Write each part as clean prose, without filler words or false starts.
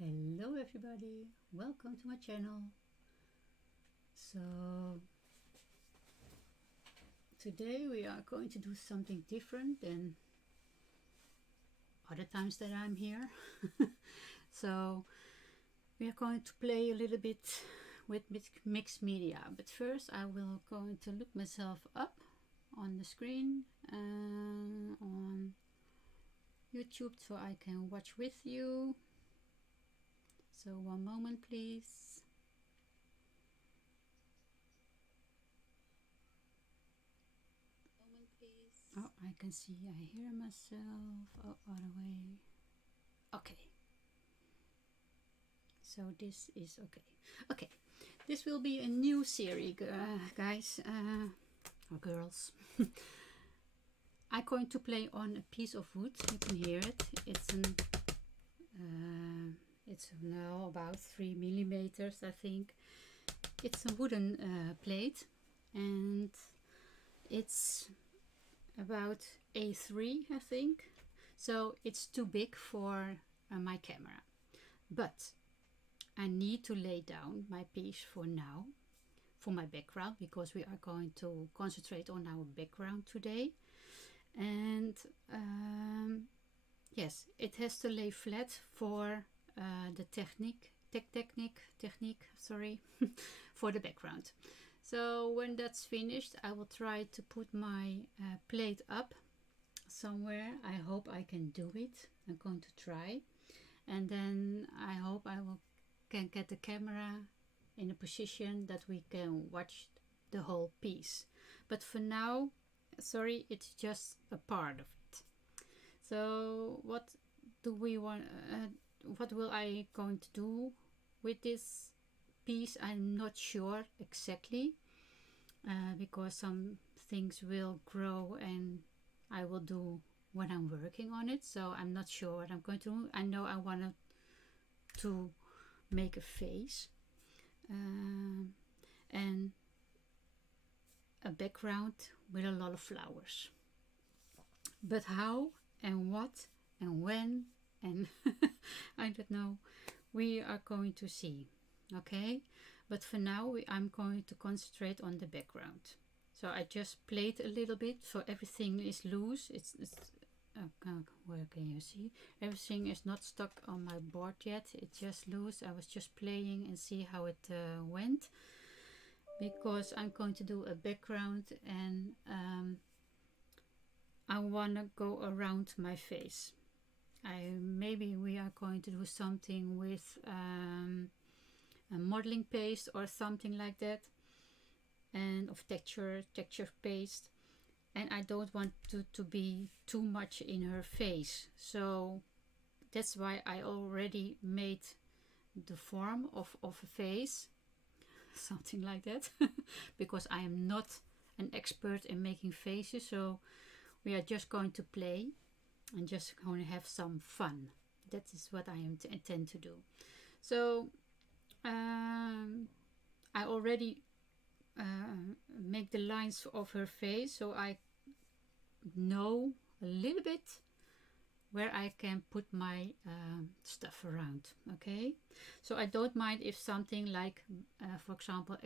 Hello everybody, welcome to my channel. So today we are going to do something different than other times that I'm here. So we are going to play a little bit with mixed media, but first I will going to look myself up on the screen on YouTube so I can watch with you. So one moment please. Oh, I can see, I hear myself. Oh, other way. Okay. So this is okay. Okay, this will be a new series, guys or girls. I'm going to play on a piece of wood. You can hear it. It's now about 3 millimeters, I think. It's a wooden plate, and it's about A3, I think. So it's too big for my camera. But I need to lay down my piece for now, for my background, because we are going to concentrate on our background today. And yes, it has to lay flat for the technique, sorry, for the background. So when that's finished, I will try to put my plate up somewhere. I hope I can do it. I'm going to try, and then I hope I can get the camera in a position that we can watch the whole piece. But for now, sorry, it's just a part of it. So what do we want? What will I going to do with this piece? I'm not sure exactly, because some things will grow and I will do when I'm working on it. So I'm not sure what I'm going to do. I know I wanted to make a face and a background with a lot of flowers, but how and what and when and I don't know, we are going to see. Okay, but for now I'm going to concentrate on the background. So I just played a little bit, so everything is loose. It's where can you see? Everything is not stuck on my board yet. It's just loose. I was just playing and see how it went, because I'm going to do a background and I want to go around my face. Maybe we are going to do something with a modeling paste or something like that, and of texture paste. And I don't want to be too much in her face, so that's why I already made the form of a face, something like that. Because I am not an expert in making faces, so we are just going to play and just going to have some fun. That is what I intend to do. So I already make the lines of her face, so I know a little bit where I can put my stuff around. Okay, so I don't mind if something like for example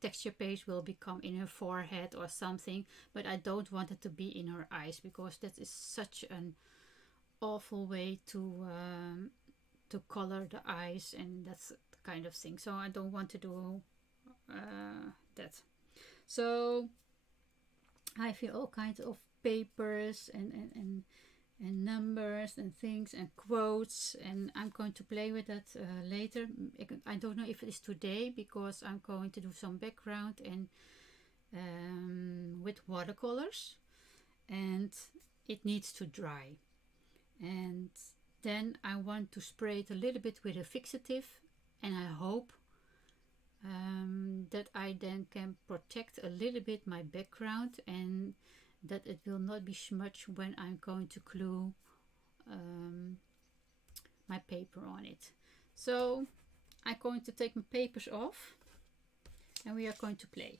texture paste will become in her forehead or something, but I don't want it to be in her eyes, because that is such an awful way to color the eyes, and that's the kind of thing. So I don't want to do that. So I feel all kinds of papers and numbers and things and quotes, and I'm going to play with that later. I don't know if it is today, because I'm going to do some background and with watercolors, and it needs to dry, and then I want to spray it a little bit with a fixative, and I hope that I then can protect a little bit my background, and that it will not be smudged when I'm going to glue my paper on it. So I'm going to take my papers off and we are going to play,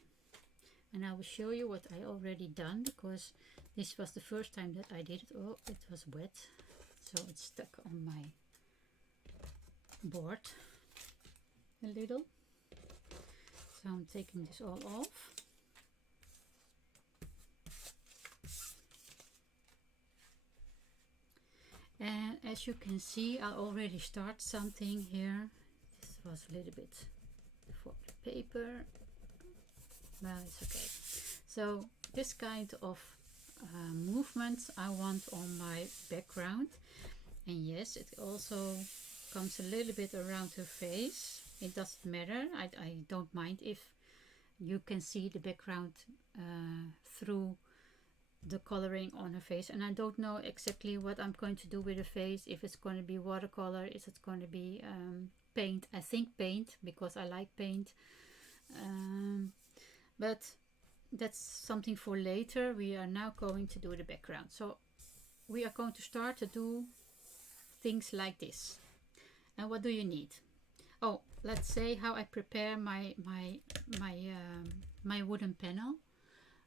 and I will show you what I already done, because this was the first time that I did it. Oh, it was wet, so it's stuck on my board a little. So I'm taking this all off. And as you can see, I already start something here. This was a little bit for the paper. Well, it's okay. So this kind of movements I want on my background. And yes, it also comes a little bit around her face. It doesn't matter. I don't mind if you can see the background through the coloring on her face. And I don't know exactly what I'm going to do with the face. If it's going to be watercolor, is it going to be paint? I think paint, because I like paint. But that's something for later. We are now going to do the background. So we are going to start to do things like this. And what do you need? Oh, let's say how I prepare my wooden panel.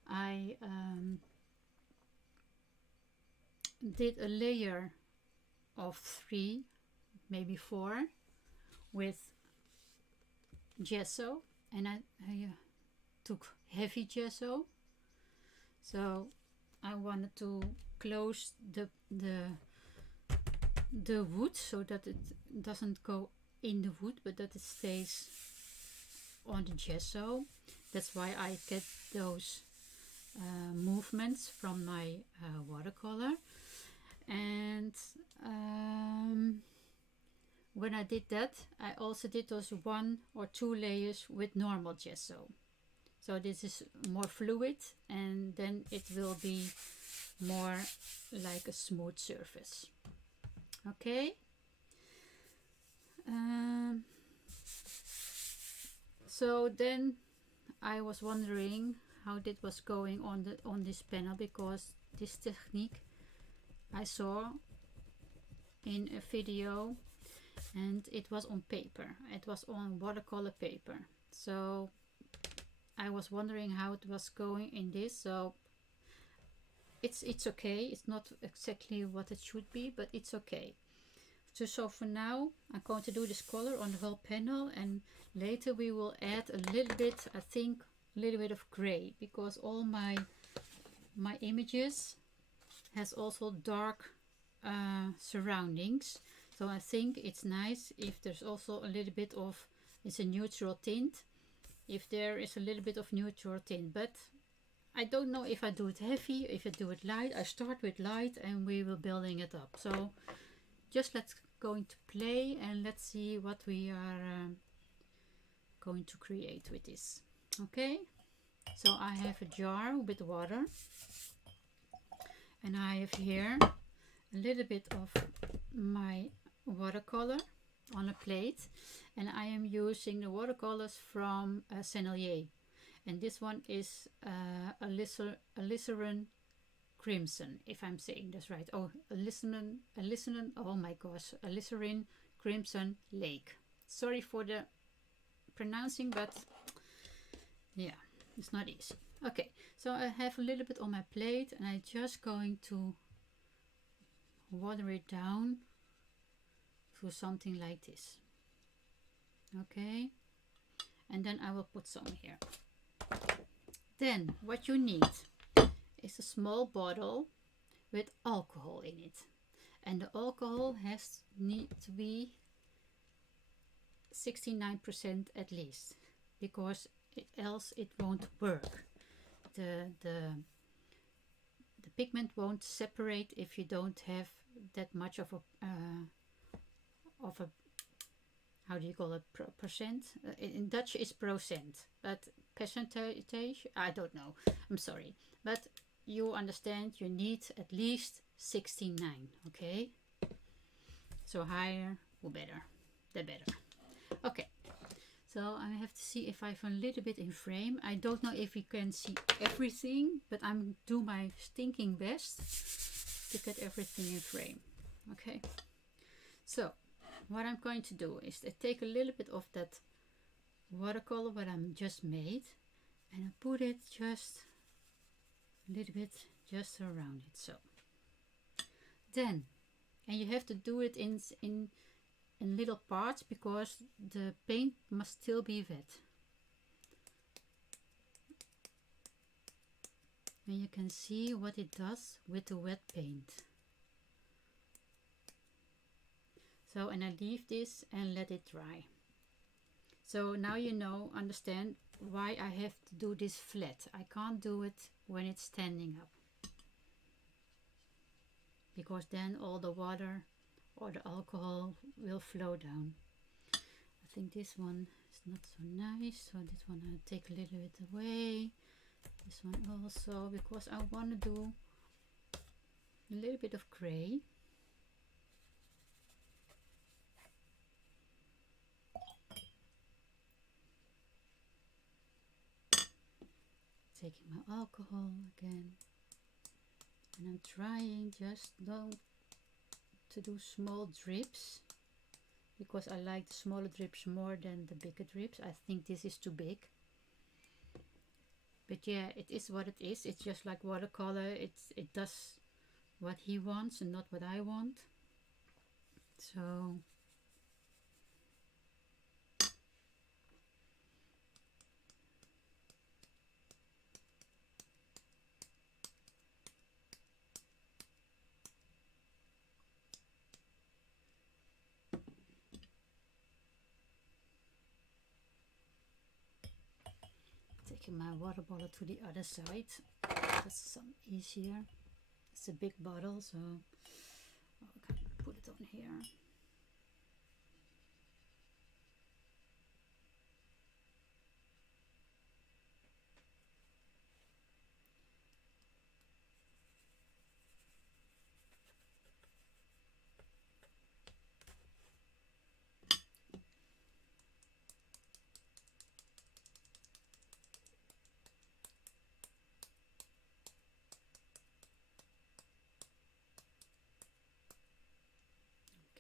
I did a layer of 3, maybe 4 with gesso, and I took heavy gesso. So I wanted to close the wood so that it doesn't go in the wood, but that it stays on the gesso. That's why I get those movements from my watercolor. And when I did that, I also did those 1 or 2 layers with normal gesso. So this is more fluid, and then it will be more like a smooth surface. Okay. So then I was wondering how that was going on this panel, because this technique I saw in a video, and it was on paper. It was on watercolor paper. So I was wondering how it was going in this. So it's okay. It's not exactly what it should be, but it's okay. So for now, I'm going to do this color on the whole panel, and later we will add a little bit, I think, a little bit of gray, because all my images has also dark surroundings. So I think it's nice if there's also a little bit of, it's a neutral tint, if there is a little bit of neutral tint. But I don't know if I do it heavy, if I do it light. I start with light and we will building it up. So just let's go into play and let's see what we are going to create with this. Okay, so I have a jar with water, and I have here a little bit of my watercolor on a plate, and I am using the watercolors from Sennelier, and this one is alizarin crimson, if I'm saying this right. Oh, alizarin, oh my gosh, alizarin crimson lake. Sorry for the pronouncing, but yeah, it's not easy. Okay, so I have a little bit on my plate, and I'm just going to water it down to something like this. Okay, and then I will put some here. Then what you need is a small bottle with alcohol in it, and the alcohol need to be 69% at least, because else it won't work. The pigment won't separate if you don't have that much of a how do you call it, percent? In Dutch is procent, but percentage, I don't know, I'm sorry, but you understand, you need at least 69. Okay, so higher or better, the better. Okay, so I have to see if I have a little bit in frame. I don't know if you can see everything, but I'm do my stinking best to get everything in frame. Okay, so what I'm going to do is to take a little bit of that watercolor what I'm just made, and I put it just a little bit just around it. So then, and you have to do it in in little parts because the paint must still be wet. And you can see what it does with the wet paint. So, and I leave this and let it dry. So now you understand why I have to do this flat. I can't do it when it's standing up, because then all the water or the alcohol will flow down. I think this one is not so nice, so this one I'll take a little bit away. This one also, because I want to do a little bit of gray. Taking my alcohol again, and I'm trying just to do small drips, because I like the smaller drips more than the bigger drips. I think this is too big, but yeah, it is what it is. It's just like watercolor. It does what he wants and not what I want. So taking my water bottle to the other side, that's some easier. It's a big bottle, so I can put it on here.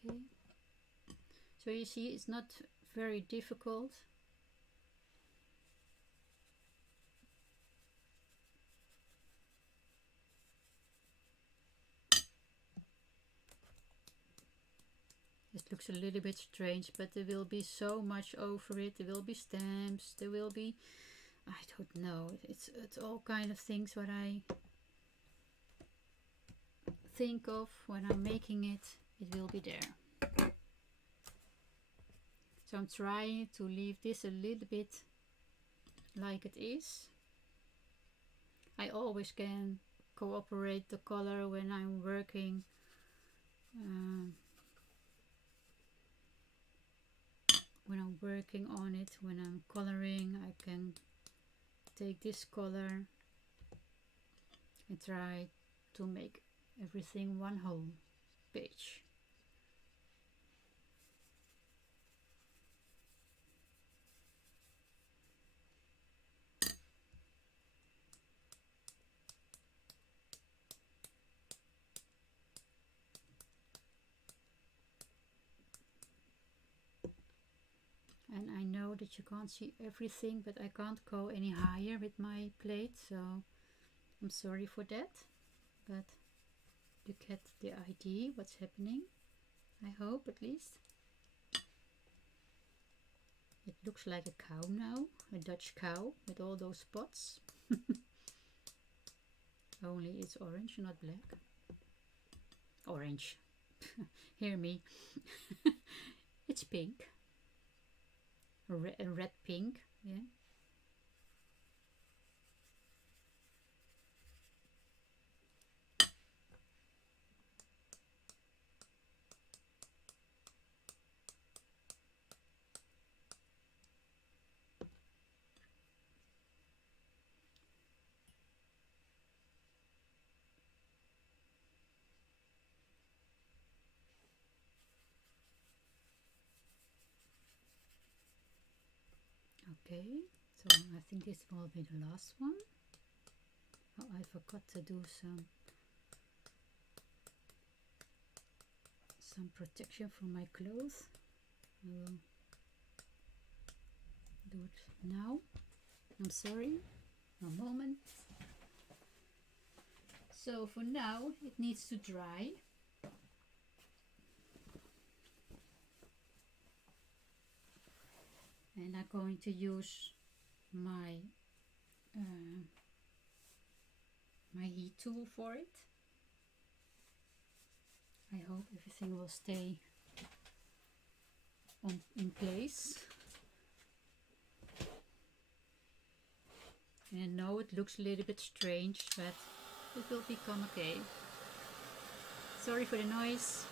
Okay, so you see it's not very difficult. It looks a little bit strange, but there will be so much over it. There will be stamps, there will be, I don't know, it's all kind of things what I think of when I'm making it. It will be there. So I'm trying to leave this a little bit like it is. I always can cooperate the color when I'm working. When I'm working on it, when I'm coloring, I can take this color and try to make everything one whole page. And I know that you can't see everything, but I can't go any higher with my plate, so I'm sorry for that, but you get the idea what's happening, I hope, at least. It looks like a cow now, a Dutch cow with all those spots. Only it's orange, not black. Orange. Hear me. It's pink. A red pink, yeah. Okay, so I think this will be the last one. Oh, I forgot to do some protection for my clothes. I will do it now. I'm sorry, a moment. So for now it needs to dry. and I'm going to use my my heat tool for it. I hope everything will stay in place. And I know it looks a little bit strange, but it will become okay. Sorry for the noise.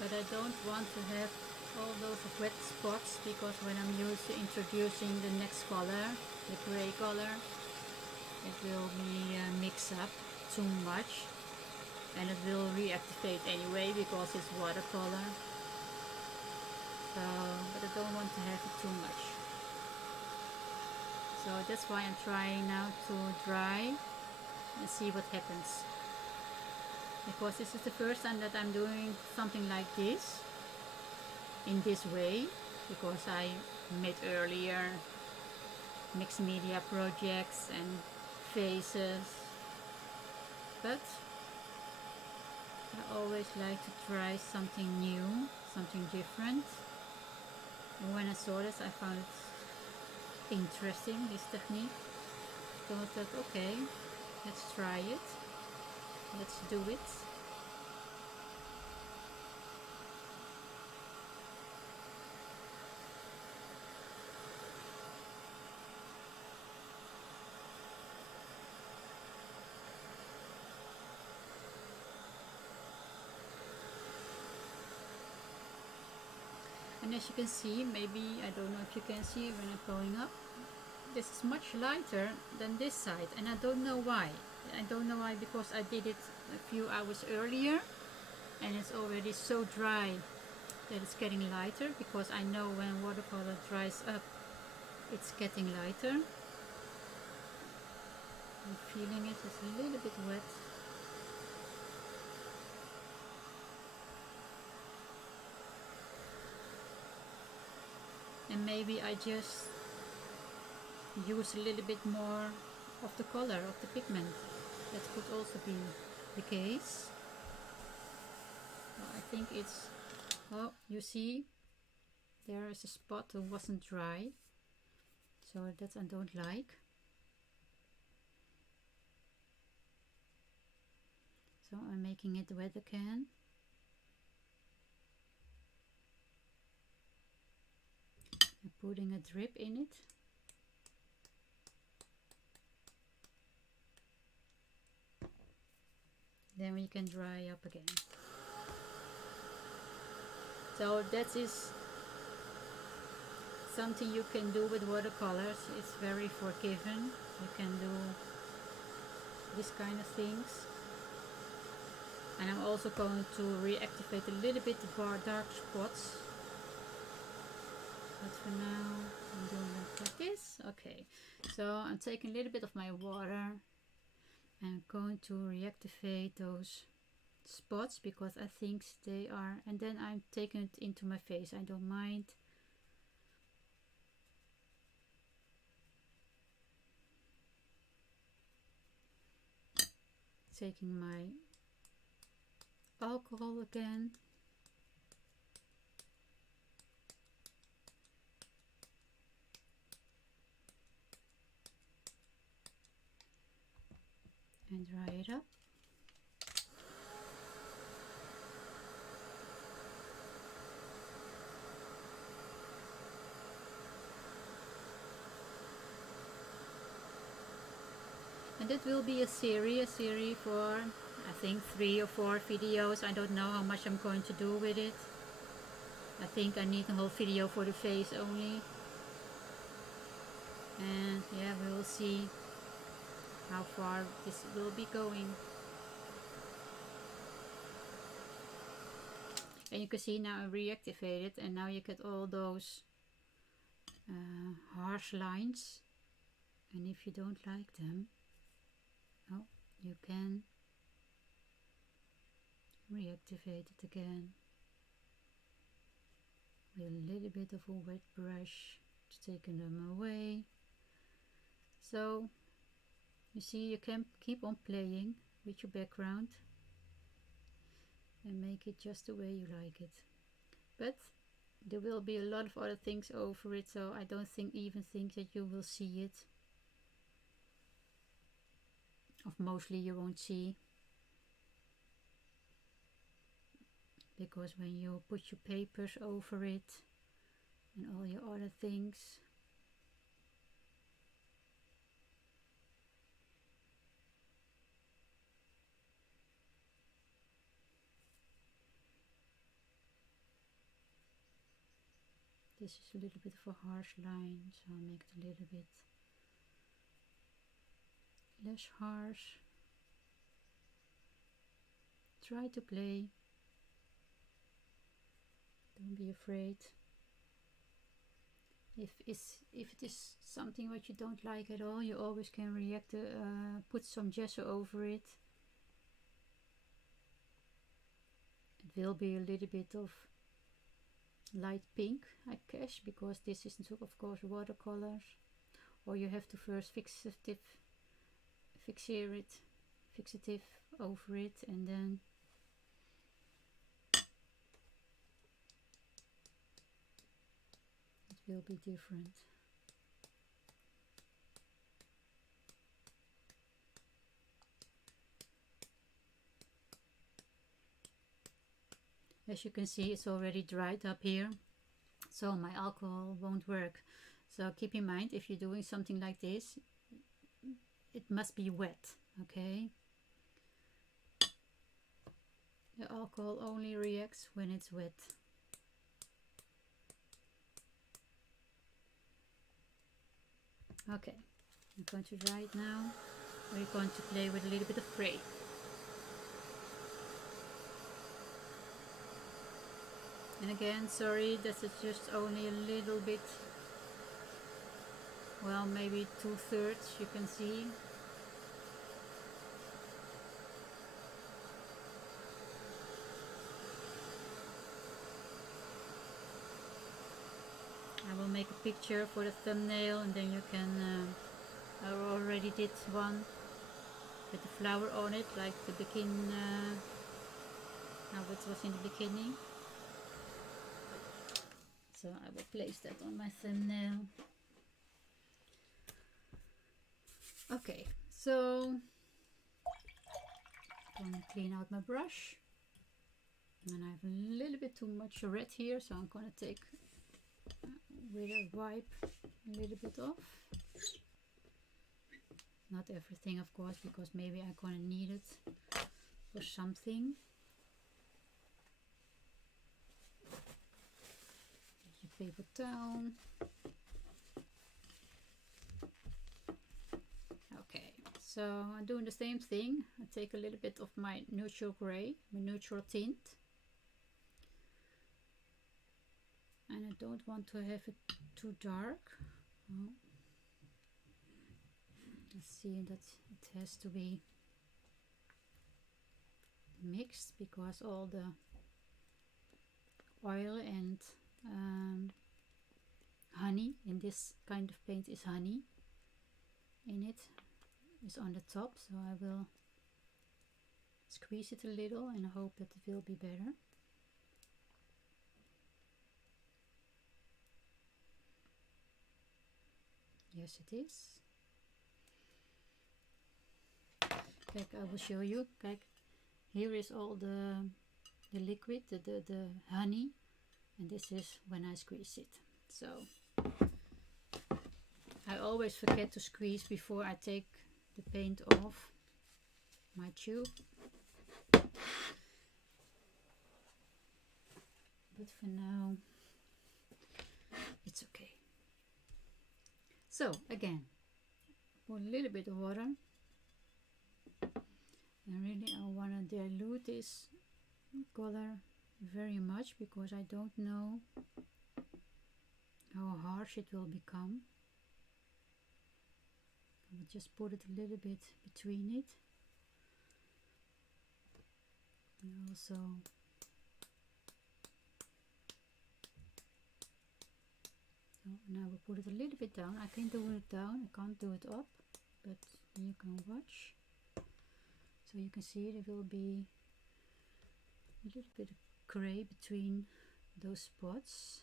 But I don't want to have all those wet spots, because when I'm introducing the next color, the gray color, it will be mixed up too much, and it will reactivate anyway because it's watercolor. So, but I don't want to have it too much. So that's why I'm trying now to dry and see what happens. Because this is the first time that I'm doing something like this, in this way, because I made earlier mixed media projects and faces, but I always like to try something new, something different. And when I saw this, I found it interesting, this technique. So I thought, okay, let's try it, let's do it. And as you can see, maybe, I don't know if you can see when I'm going up, this is much lighter than this side, and I don't know why. I don't know why, because I did it a few hours earlier and it's already so dry that it's getting lighter, because I know when watercolor dries up it's getting lighter. I'm feeling it, it's a little bit wet. And maybe I just use a little bit more of the color of the pigment. That could also be the case. Well, I think it's, oh, you see, there is a spot that wasn't dry, so that I don't like. So I'm making it wet again. I'm putting a drip in it. Then we can dry up again. So that is something you can do with watercolors. It's very forgiving. You can do this kind of things. And I'm also going to reactivate a little bit the dark spots. But for now, I'm doing it like this. Okay, so I'm taking a little bit of my water. I'm going to reactivate those spots, because I think they are, and then I'm taking it into my face. I don't mind. Taking my alcohol again. And dry it up. And it will be a series for, I think, 3 or 4 videos. I don't know how much I'm going to do with it. I think I need a whole video for the face only. And yeah, we will see how far this will be going. And you can see now I reactivated, and now you get all those harsh lines. And if you don't like them, oh, you can reactivate it again with a little bit of a wet brush to take them away. So You see, you can keep on playing with your background and make it just the way you like it. But there will be a lot of other things over it, so I don't even think that you will see it. Or mostly you won't see. Because when you put your papers over it and all your other things, this is a little bit of a harsh line, so I'll make it a little bit less harsh. Try to play. Don't be afraid. If it is something what you don't like at all, you always can react. Put some gesso over it. It will be a little bit of light pink, I guess, because this is of course watercolors. Or you have to first fixative over it, and then it will be different. As you can see, it's already dried up here, so my alcohol won't work. So keep in mind, if you're doing something like this, it must be wet, okay? The alcohol only reacts when it's wet. Okay, I'm going to dry it now. We're going to play with a little bit of gray. And again, sorry, this is just only a little bit, well, maybe 2/3 you can see. I will make a picture for the thumbnail, and then you can, I already did one with the flower on it, like the beginning, how it was in the beginning. So I will place that on my thumbnail. Okay, so I'm going to clean out my brush. And I have a little bit too much red here, so I'm going to take with a wipe a little bit off. Not everything, of course, because maybe I'm going to need it for something. Paper down. Okay, so I'm doing the same thing. I take a little bit of my neutral gray, my neutral tint, and I don't want to have it too dark. Oh. I see that it has to be mixed, because all the oil and honey in this kind of paint is honey in it, is on the top, so I will squeeze it a little and hope that it will be better. Yes, it is. Like, I will show you. Like, here is all the liquid, the honey, and this is when I squeeze it. So I always forget to squeeze before I take the paint off my tube, but for now it's okay. So again, put a little bit of water, and really I want to dilute this color very much, because I don't know how harsh it will become. I will just put it a little bit between it, and also and I will put it a little bit down. I can do it down, I can't do it up, but you can watch. So you can see there will be a little bit of gray between those spots.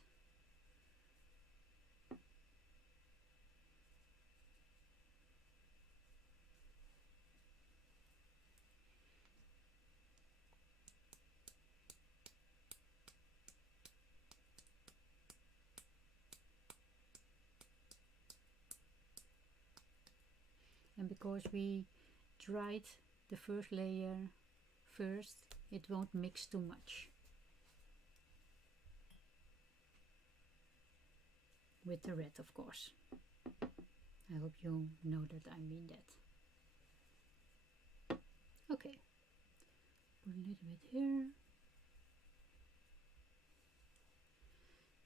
And because we dried the first layer first, it won't mix too much with the red, of course. I hope you know that I mean that. Okay, put a little bit here.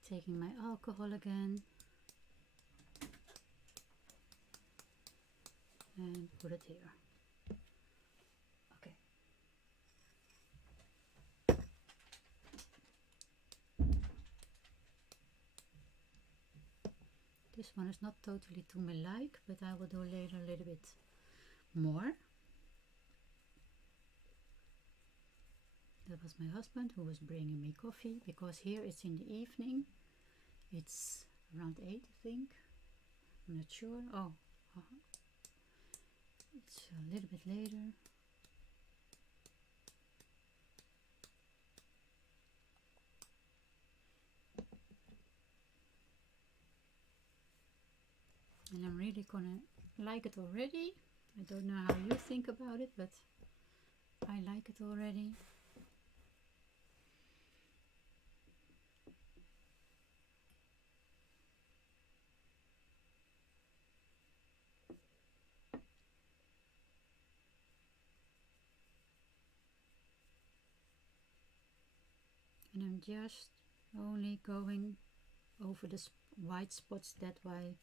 Taking my alcohol again and put it here. Okay. This one is not totally to my like, but I will do later a little bit more. That was my husband who was bringing me coffee, because here it's in the evening. It's around 8, I think. I'm not sure. Oh, it's a little bit later. And I'm really gonna like it already. I don't know how you think about it, but I like it already. And I'm just only going over the white spots that I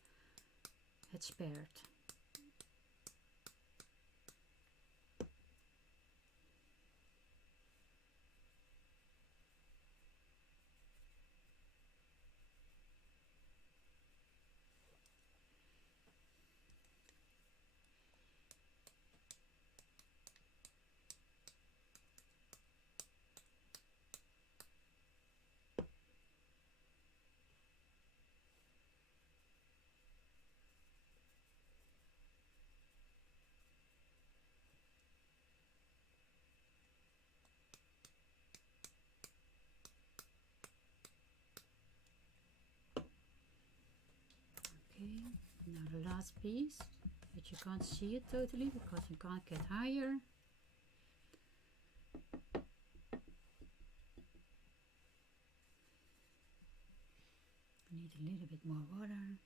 had spared. Okay, now the last piece, but you can't see it totally because you can't get higher. I need a little bit more water.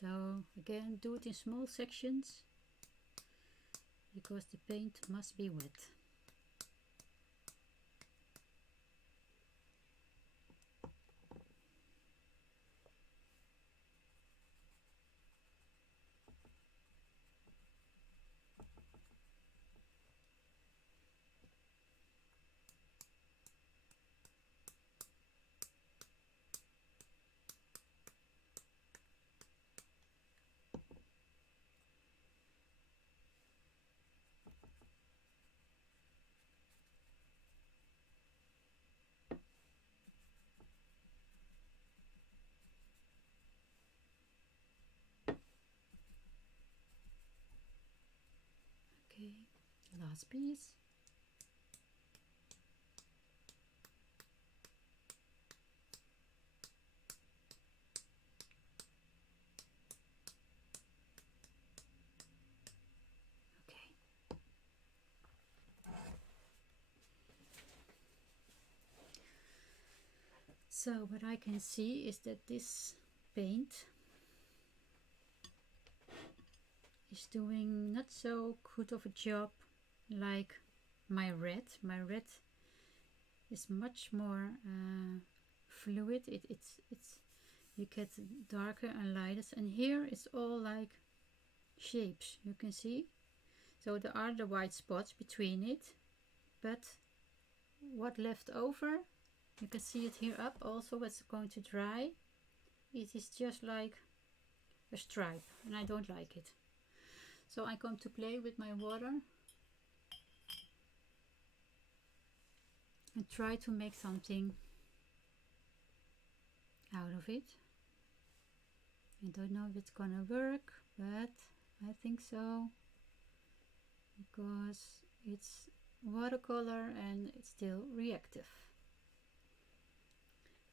So again, do it in small sections because the paint must be wet. Okay, last piece. Okay. So what I can see is that this paint is doing not so good of a job like my red. My red is much more fluid. It's you get darker and lighter, and here it's all like shapes, you can see. So there are the white spots between it, but what left over You can see it here up also. It's going to dry. It is just like a stripe and I don't like it. So I'm going to play with my water and try to make something out of it. I don't know if it's gonna work, but I think so, because it's watercolor and it's still reactive.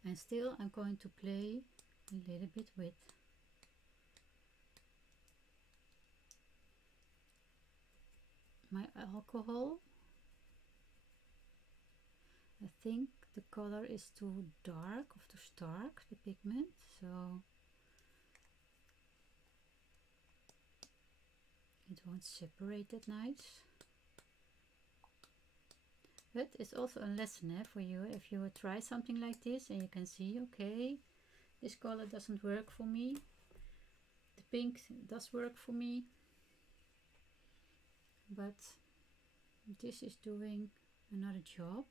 And still I'm going to play a little bit with my alcohol. I think the color is too dark or too stark, the pigment, so it won't separate that nice. But it's also a lesson for you if you try something like this and you can see, okay, this color doesn't work for me, the pink does work for me, but this is doing another job.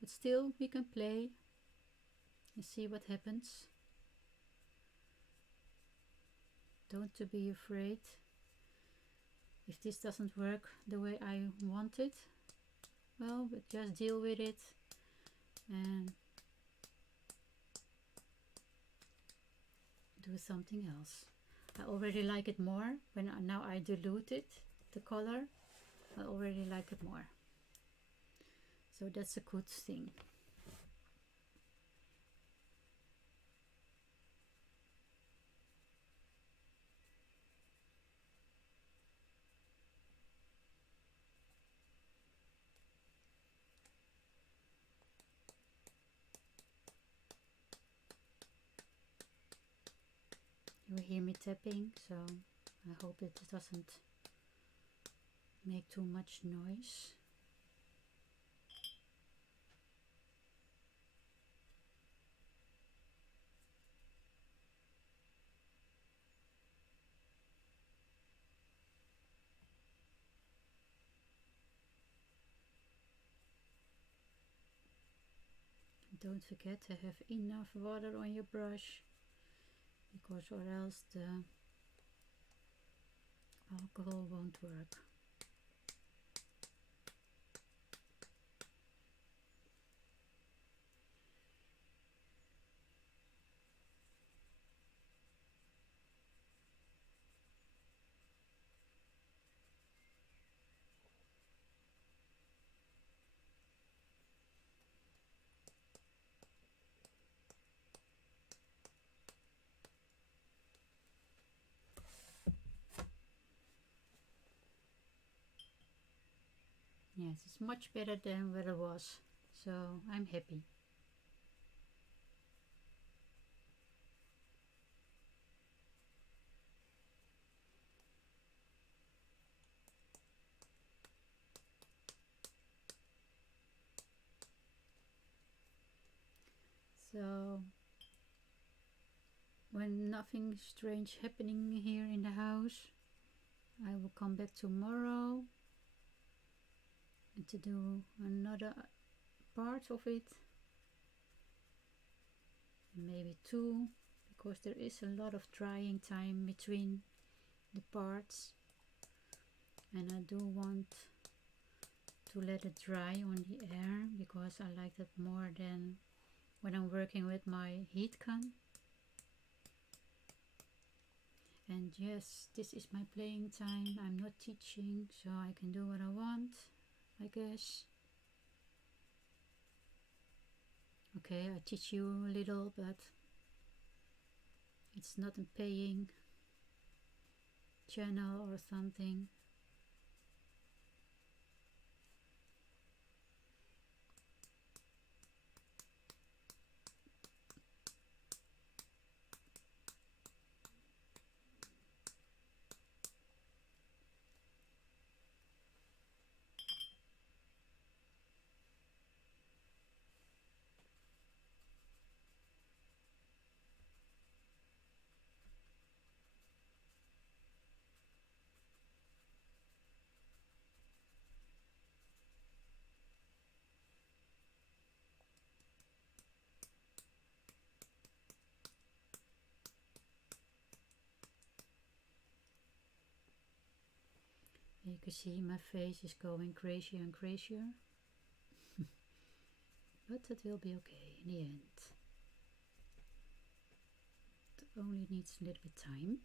But still we can play and see what happens. Don't to be afraid if this doesn't work the way I want it. Well, but just deal with it and do something else. I already like it more when now I dilute it, the color. I already like it more. So that's a good thing. You hear me tapping, so I hope it doesn't make too much noise. Don't forget to have enough water on your brush, because or else the alcohol won't work. Yes, it's much better than what it was, so I'm happy. So when nothing strange happening here in the house, I will come back tomorrow and to do another part of it, maybe two, because there is a lot of drying time between the parts and I do want to let it dry on the air, because I like that more than when I'm working with my heat gun. And yes, this is my playing time. I'm not teaching, so I can do what I want, I guess. Okay, I teach you a little, but it's not a paying channel or something. You can see my face is going crazier and crazier. But it will be okay in the end. It only needs a little bit time.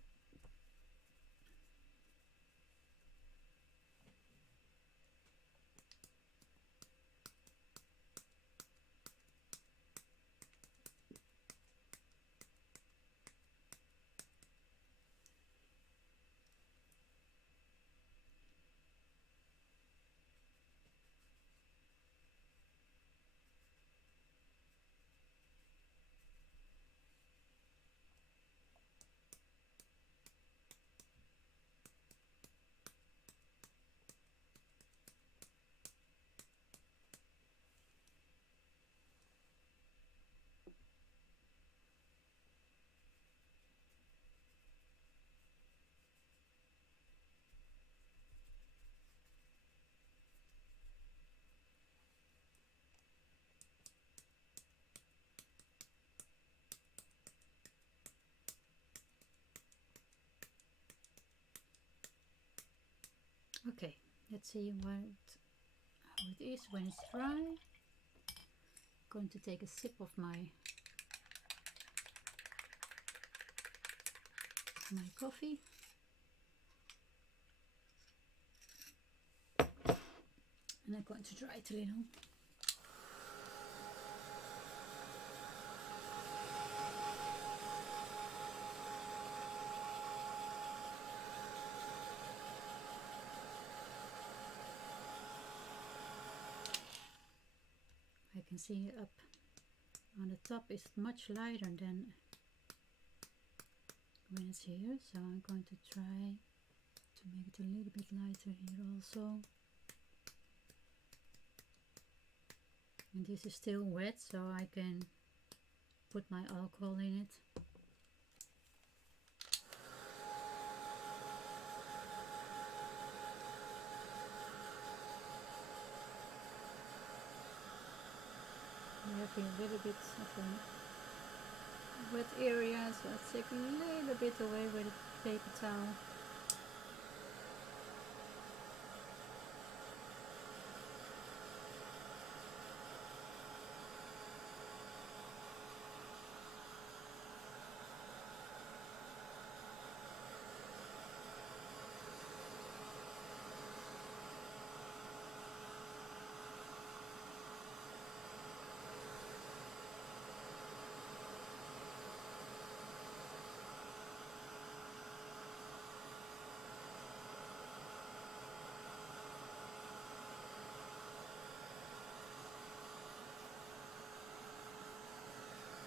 Okay, let's see how it is when it's dry. I'm going to take a sip of my coffee. And I'm going to dry it a little. I can see up on the top is much lighter than when it's here, so I'm going to try to make it a little bit lighter here also. And this is still wet, so I can put my alcohol in it. I have here a little bit of a wet area, so let's take a little bit away with a paper towel.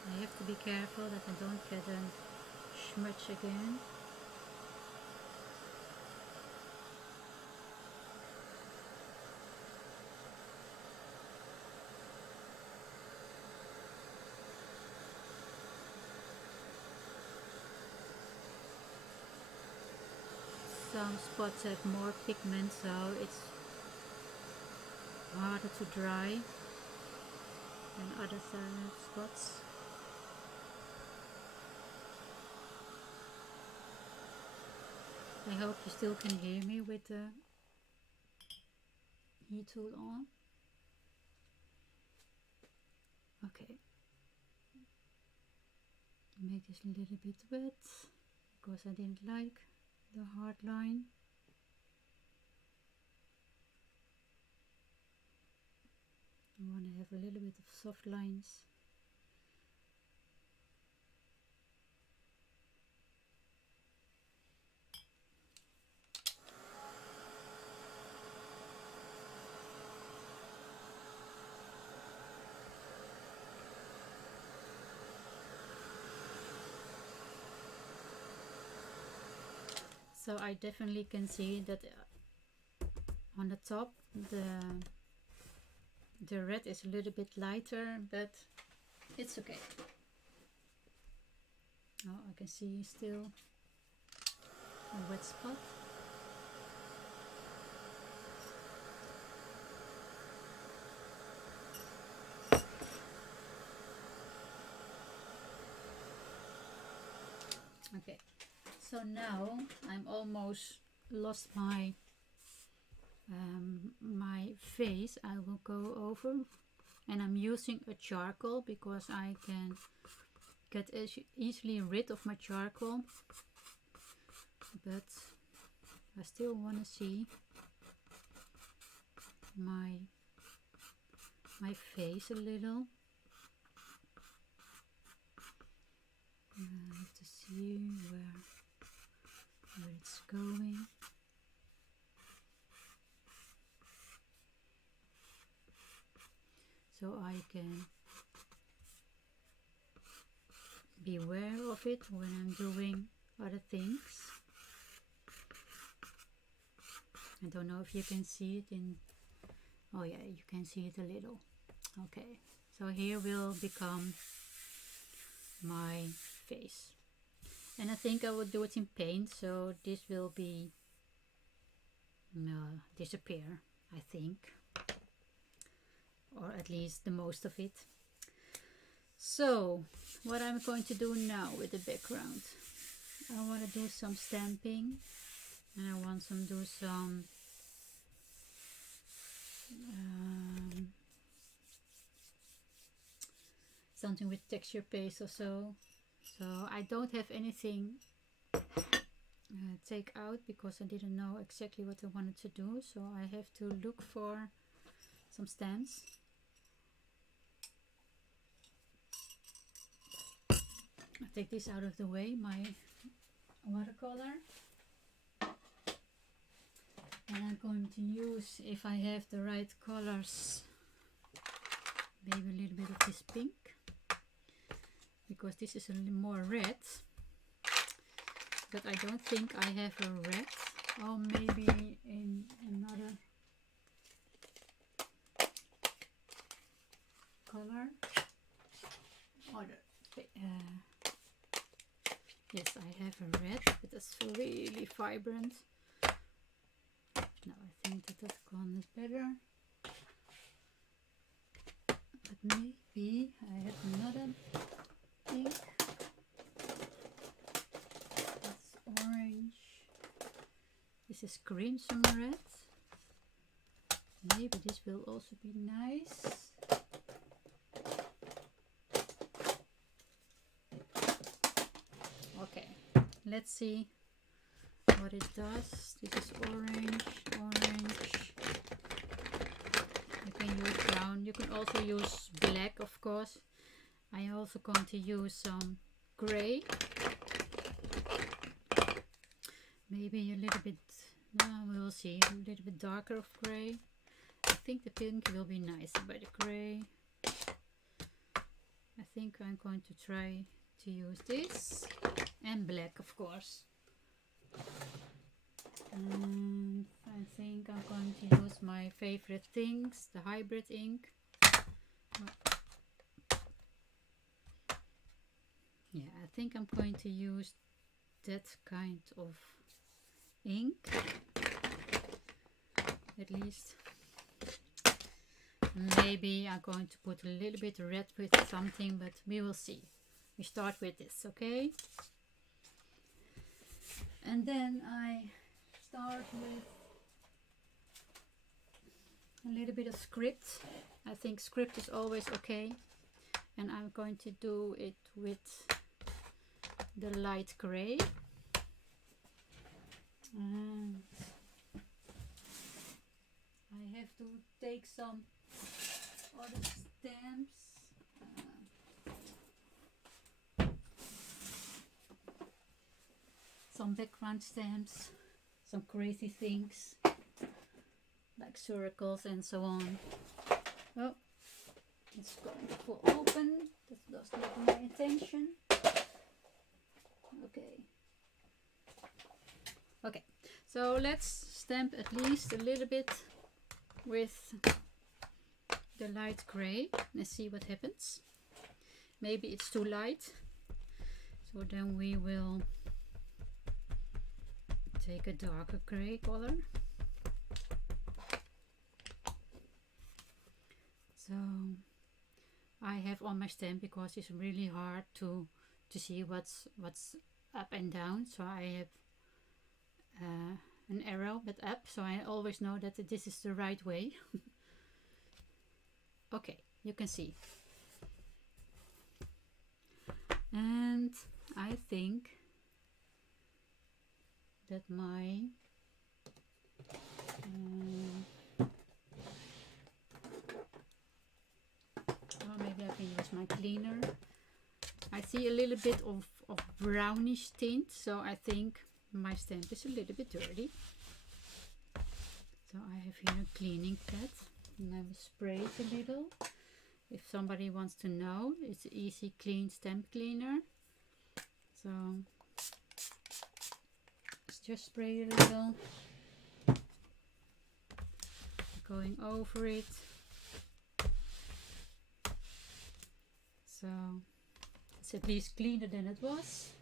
I have to be careful that I don't get a smudge again. Some spots have more pigment, so it's harder to dry than other spots. I hope you still can hear me with the heat tool on. Okay. Make this a little bit wet because I didn't like the hard line. I want to have a little bit of soft lines. So I definitely can see that on the top the red is a little bit lighter, but it's okay. Oh, I can see still a wet spot. Okay, so now I'm almost lost my my face, I will go over, and I'm using a charcoal because I can get easily rid of my charcoal, but I still want to see my face a little. I have to see where it's going. So I can be aware of it when I'm doing other things. I don't know if you can see it in... Oh yeah, you can see it a little. Okay, so here will become my face. And I think I will do it in paint, so this will be disappear, I think. Or at least the most of it. So, what I'm going to do now with the background. I want to do some stamping. And I want to do some something with texture paste or so. So I don't have anything take out because I didn't know exactly what I wanted to do. So I have to look for some stamps. I'll take this out of the way, my watercolor. And I'm going to use, if I have the right colors, maybe a little bit of this pink, because this is a little more red, but I don't think I have a red. Or maybe in another color. Yes, I have a red, but it's really vibrant. No, I think that one is better. But maybe I have another pink. That's orange. This is crimson red. Maybe this will also be nice. Okay, let's see what it does. This is orange. You can use brown. You can also use black, of course. I am also going to use some gray. Maybe a little bit, no, we will see, a little bit darker of gray. I think the pink will be nicer by the gray. I think I'm going to try to use this. And black, of course. And I think I'm going to use my favorite things, the hybrid ink. Yeah, I think I'm going to use that kind of ink, at least. Maybe I'm going to put a little bit red with something, but we will see. We start with this, okay? And then I start with a little bit of script. I think script is always okay. And I'm going to do it with the light gray. And I have to take some other stamps. Some background stamps, some crazy things like circles and so on. Oh, it's going to fall open. That does not get my attention. Okay, so let's stamp at least a little bit with the light gray. Let's see what happens. Maybe it's too light, so then we will take a darker gray color. So I have on my stamp, because it's really hard to see what's up and down, so I have an arrow but up, so I always know that this is the right way. Okay, you can see. And I think that my maybe I can use my cleaner. I see a little bit of brownish tint, so I think my stamp is a little bit dirty. So I have here a cleaning pad and I will spray it a little. If somebody wants to know, it's an easy clean stamp cleaner. So let's just spray a little, going over it. So it's at least cleaner than it was.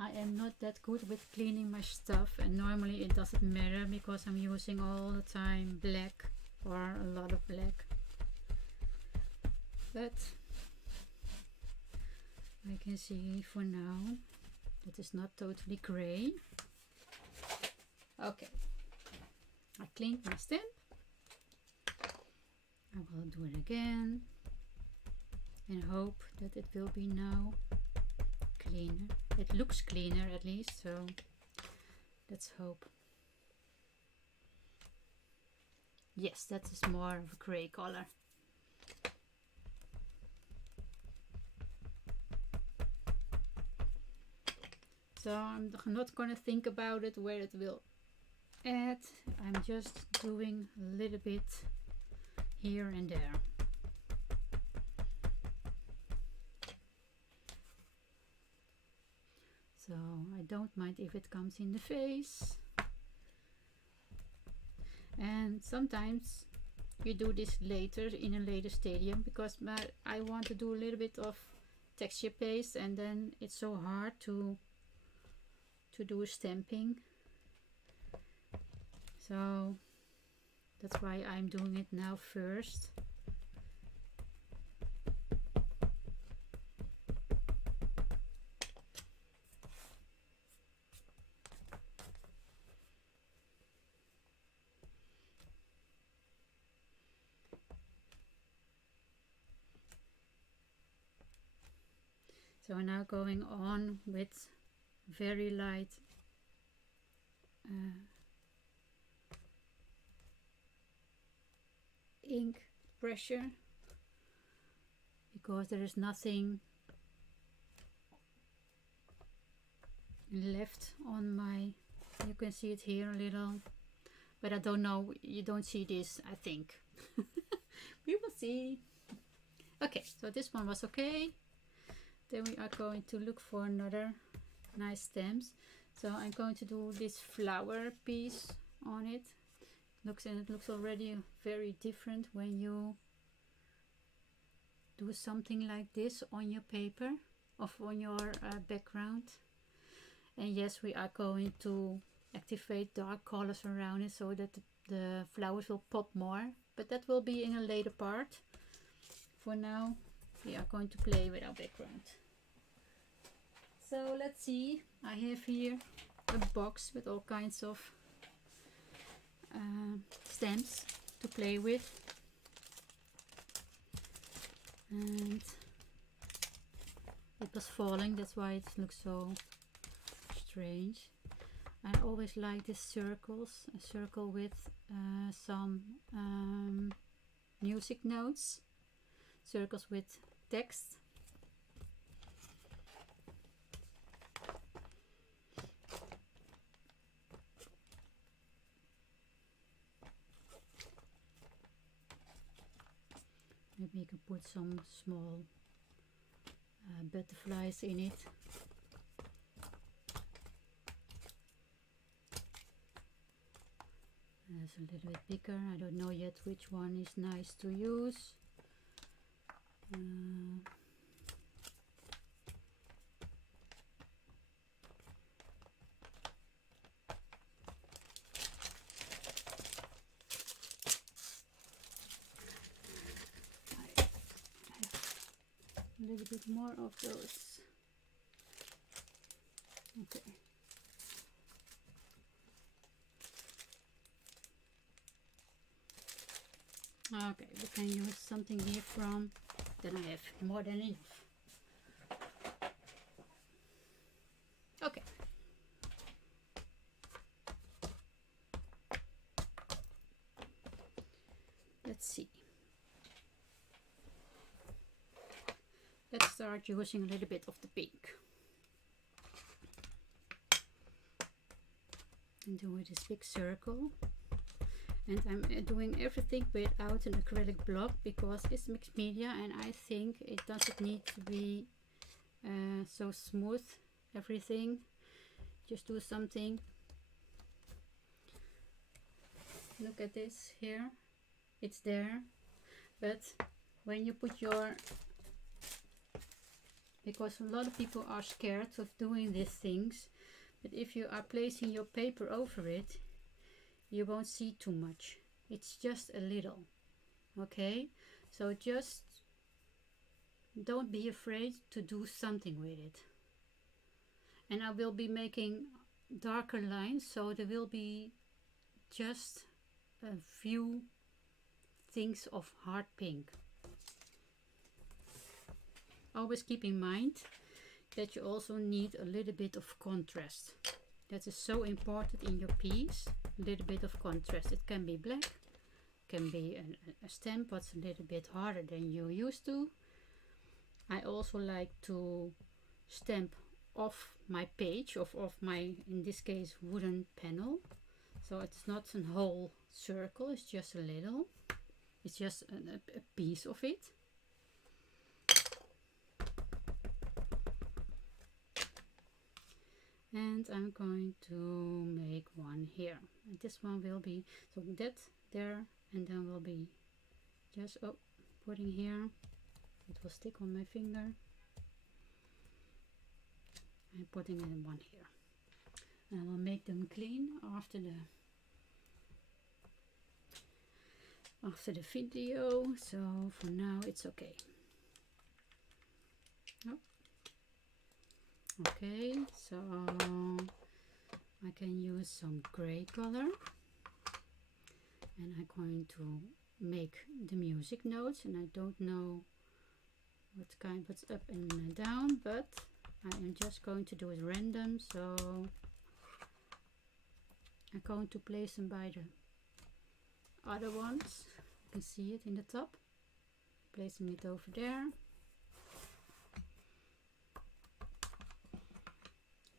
I am not that good with cleaning my stuff, and normally it doesn't matter because I'm using all the time black or a lot of black. But I can see for now that it's not totally grey. Okay, I cleaned my stamp. I will do it again and hope that it will be now cleaner. It looks cleaner at least, so let's hope. Yes, that is more of a grey color. So I'm not gonna think about it where it will add. I'm just doing a little bit here and there. So I don't mind if it comes in the face. And sometimes you do this later in a later stadium because I want to do a little bit of texture paste, and then it's so hard to do a stamping. So that's why I'm doing it now first. So we're now going on with very light ink pressure, because there is nothing left on my, you can see it here a little, but I don't know, you don't see this, I think. We will see. Okay, so this one was okay. Then we are going to look for another nice stems. So I'm going to do this flower piece on it. It looks already very different when you do something like this on your paper or on your background. And yes, we are going to activate dark colors around it so that the flowers will pop more, but that will be in a later part. For now, we are going to play with our background. So let's see, I have here a box with all kinds of stamps to play with, and it was falling, that's why it looks so strange. I always like these circles, a circle with some music notes, circles with text. Maybe you can put some small butterflies in it. That's a little bit bigger. I don't know yet which one is nice to use. A little bit more of those. Okay. Okay, we can use something here from, then I have more than enough. Okay. Let's see. Let's start using a little bit of the pink. And do this big circle. And I'm doing everything without an acrylic block because it's mixed media and I think it doesn't need to be so smooth, everything. Just do something. Look at this here. It's there. But when you put your... Because a lot of people are scared of doing these things. But if you are placing your paper over it, you won't see too much. It's just a little. Okay? So just don't be afraid to do something with it. And I will be making darker lines, so there will be just a few things of hard pink. Always keep in mind that you also need a little bit of contrast. That is so important in your piece. A little bit of contrast. It can be black, can be a stamp what's a little bit harder than you used to. I also like to stamp off my page, off my, in this case, wooden panel. So it's not a whole circle, it's just a little. It's just a piece of it. And I'm going to make one here. And this one will be, so that there, and then will be just, oh, putting here. It will stick on my finger. And putting in one here. And I will make them clean after the video. So for now it's okay. Oh. Okay, so I can use some gray color and I'm going to make the music notes, and I don't know what's up and down, but I am just going to do it random. So I'm going to place them by the other ones. You can see it in the top, placing it over there.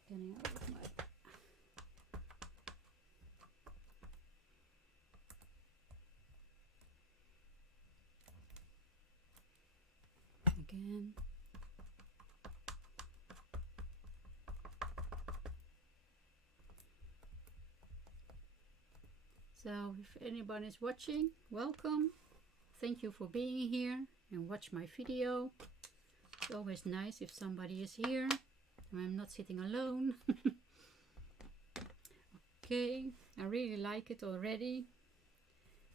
Getting out of my again. So if anyone is watching, welcome. Thank you for being here and watch my video. It's always nice if somebody is here. I'm not sitting alone. Okay, I really like it already.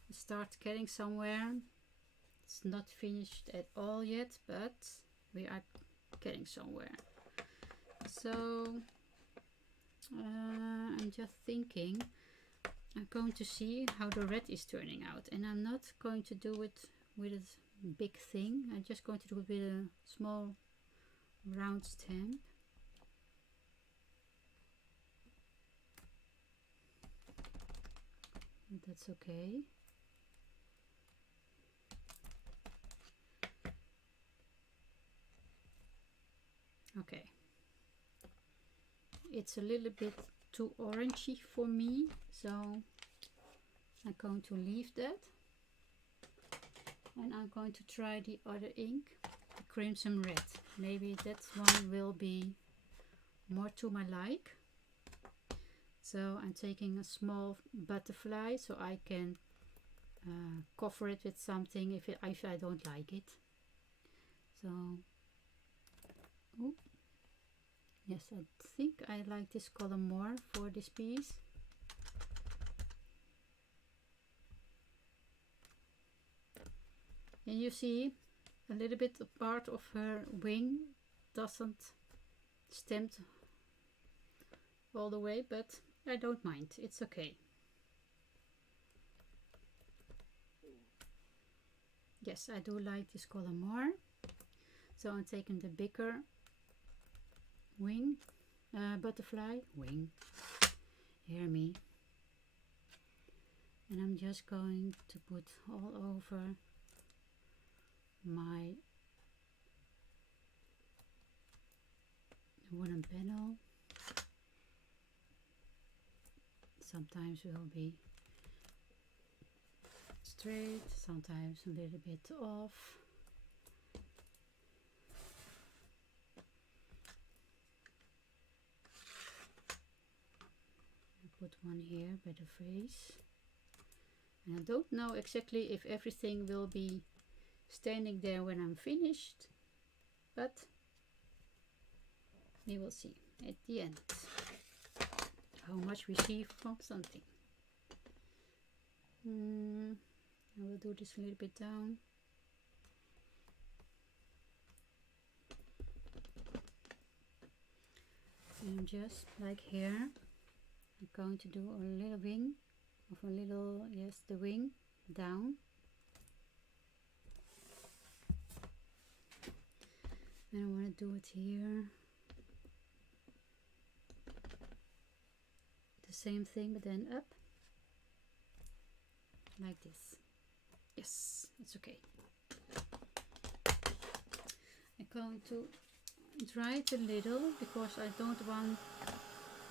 It starts getting somewhere. It's not finished at all yet, but we are getting somewhere. So I'm just thinking, I'm going to see how the red is turning out, and I'm not going to do it with a big thing. I'm just going to do it with a small round stamp. And that's okay. Okay. It's a little bit too orangey for me, so I'm going to leave that. And I'm going to try the other ink, the crimson red. Maybe that one will be more to my like. So I'm taking a small butterfly so I can cover it with something if I don't like it. So, oh, yes, I think I like this color more for this piece. And you see a little bit of part of her wing doesn't stamp all the way, but I don't mind, it's okay. Yes, I do like this color more. So I'm taking the bigger wing, butterfly wing, hear me, and I'm just going to put all over my wooden panel. Sometimes it will be straight, sometimes a little bit off. Put one here by the face, and I don't know exactly if everything will be standing there when I'm finished, but we will see at the end how much we see from something. I will do this a little bit down. And just like here, I'm going to do a little wing of a little, yes, the wing down. And I want to do it here. The same thing, but then up. Like this. Yes, it's okay. I'm going to dry it a little because I don't want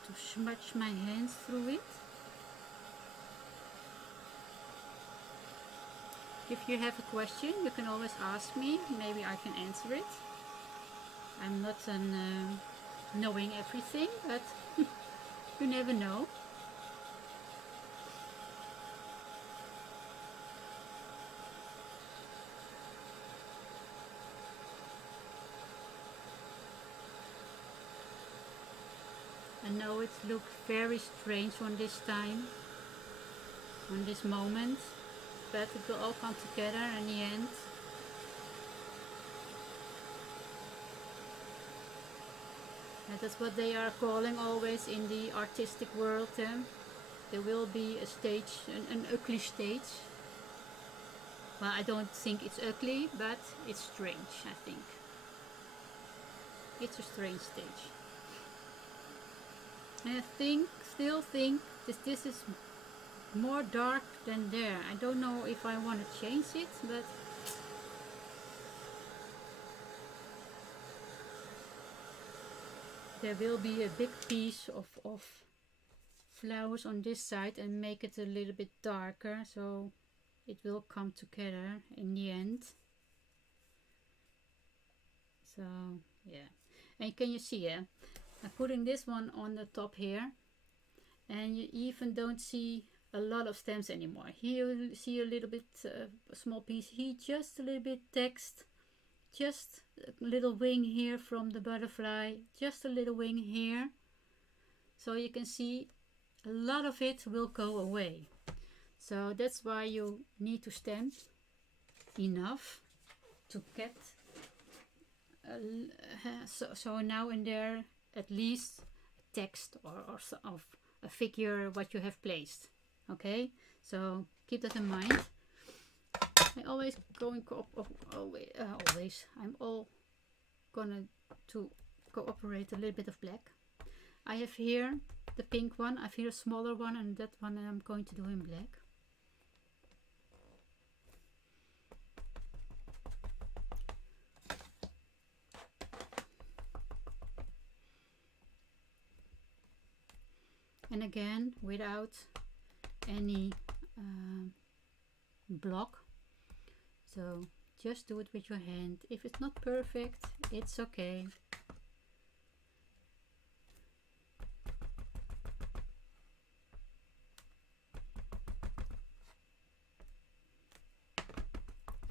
to smudge my hands through it. If you have a question, you can always ask me. Maybe I can answer it. I'm not knowing everything, but you never know. I know it looks very strange on this time, on this moment, but it will all come together in the end. And that's what they are calling always in the artistic world. There will be a stage, an ugly stage. Well, I don't think it's ugly, but it's strange, I think. It's a strange stage. And I still think this is more dark than there. I don't know if I want to change it, but there will be a big piece of flowers on this side and make it a little bit darker, so it will come together in the end. So yeah, and can you see, I'm putting this one on the top here, and you even don't see a lot of stems anymore. Here you see a little bit, a small piece here, just a little bit text, just a little wing here from the butterfly, just a little wing here. So you can see a lot of it will go away. So that's why you need to stamp enough to get so now and there at least text or of a figure what you have placed. Okay, so keep that in mind. I always going always I'm all gonna to cooperate a little bit of black. I have here the pink one, I have here a smaller one, and that one I'm going to do in black. And again, without any block. So just do it with your hand. If it's not perfect, it's okay.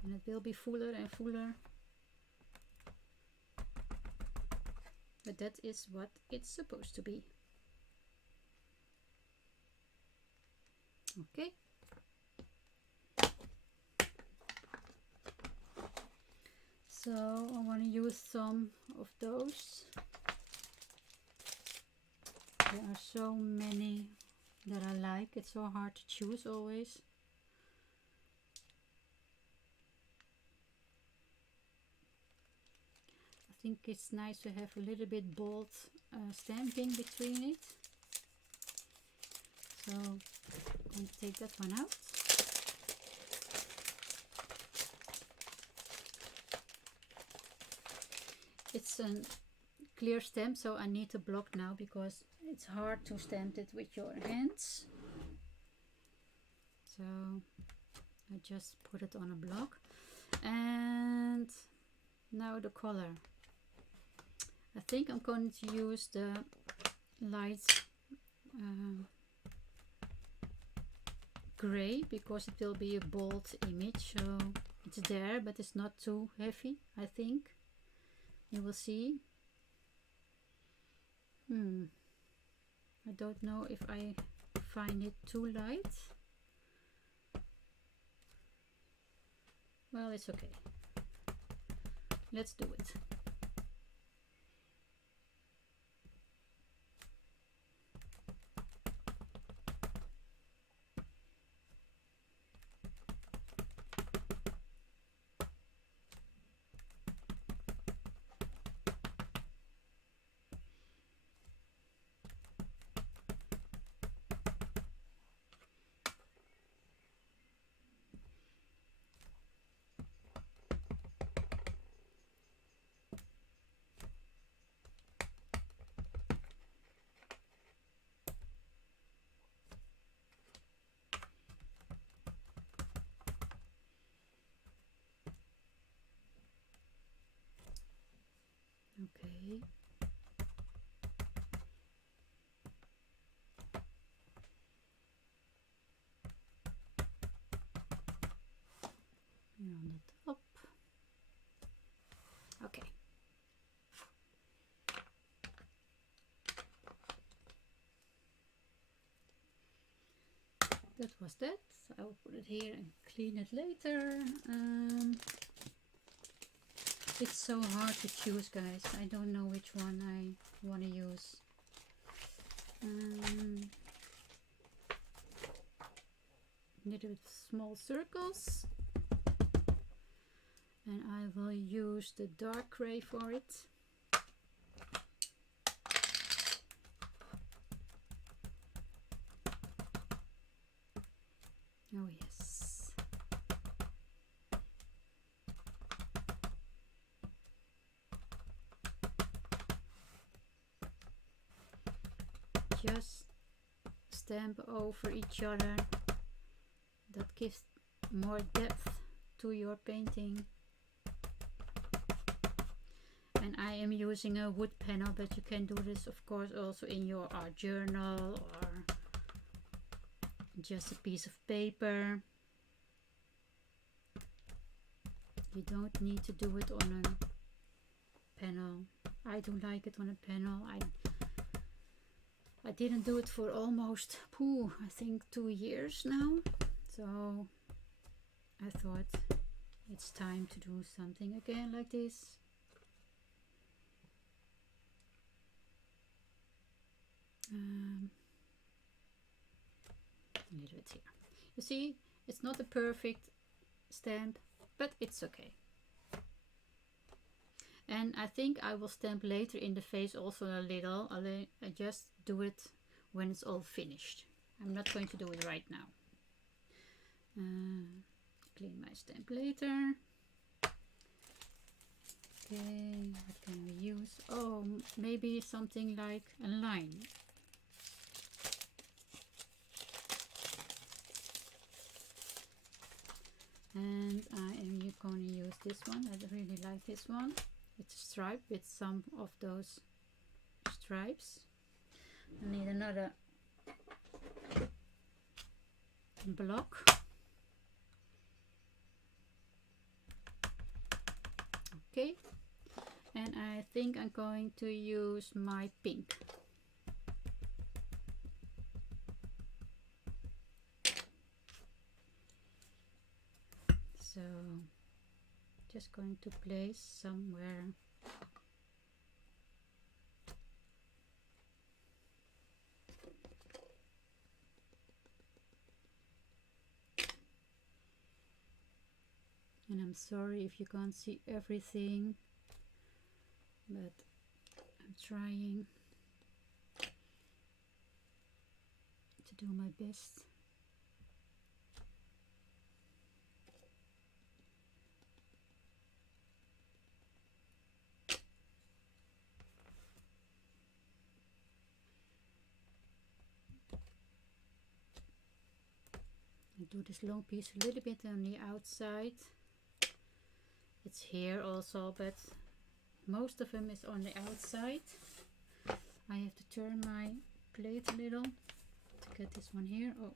And it will be fuller and fuller. But that is what it's supposed to be. Okay. So I want to use some of those. There are so many that I like. It's so hard to choose always. think it's nice to have a little bit bold stamping between it. So I'm going to take that one out. It's a clear stamp, so I need a block now because it's hard to stamp it with your hands. So I just put it on a block. And now the color. I think I'm going to use the light gray because it will be a bold image. So it's there, but it's not too heavy, I think. You will see. I don't know if I find it too light. Well, it's okay. Let's do it. Okay. Here on the top. Okay. That was that. I'll put it here and clean it later. It's so hard to choose, guys. I don't know which one I want to use. Little bit small circles. And I will use the dark gray for it. Oh yes. Just stamp over each other. That gives more depth to your painting. And I am using a wood panel, but you can do this of course also in your art journal or just a piece of paper. You don't need to do it on a panel. I do like it on a panel. I didn't do it for almost, I think 2 years now. So I thought it's time to do something again like this. A little bit here. You see, it's not a perfect stamp, but it's okay. And I think I will stamp later in the face also a little. I just do it when it's all finished. I'm not going to do it right now. Clean my stamp later. Okay, what can we use? Oh, maybe something like a line. And I am going to use this one. I really like this one. It's a stripe with some of those stripes. I need another block. Okay, and I think I'm going to use my pink. So just going to place somewhere. And I'm sorry if you can't see everything. but I'm trying to do my best. I do this long piece a little bit on the outside. It's here also, but most of them is on the outside. I have to turn my plate a little to get this one here. Oh,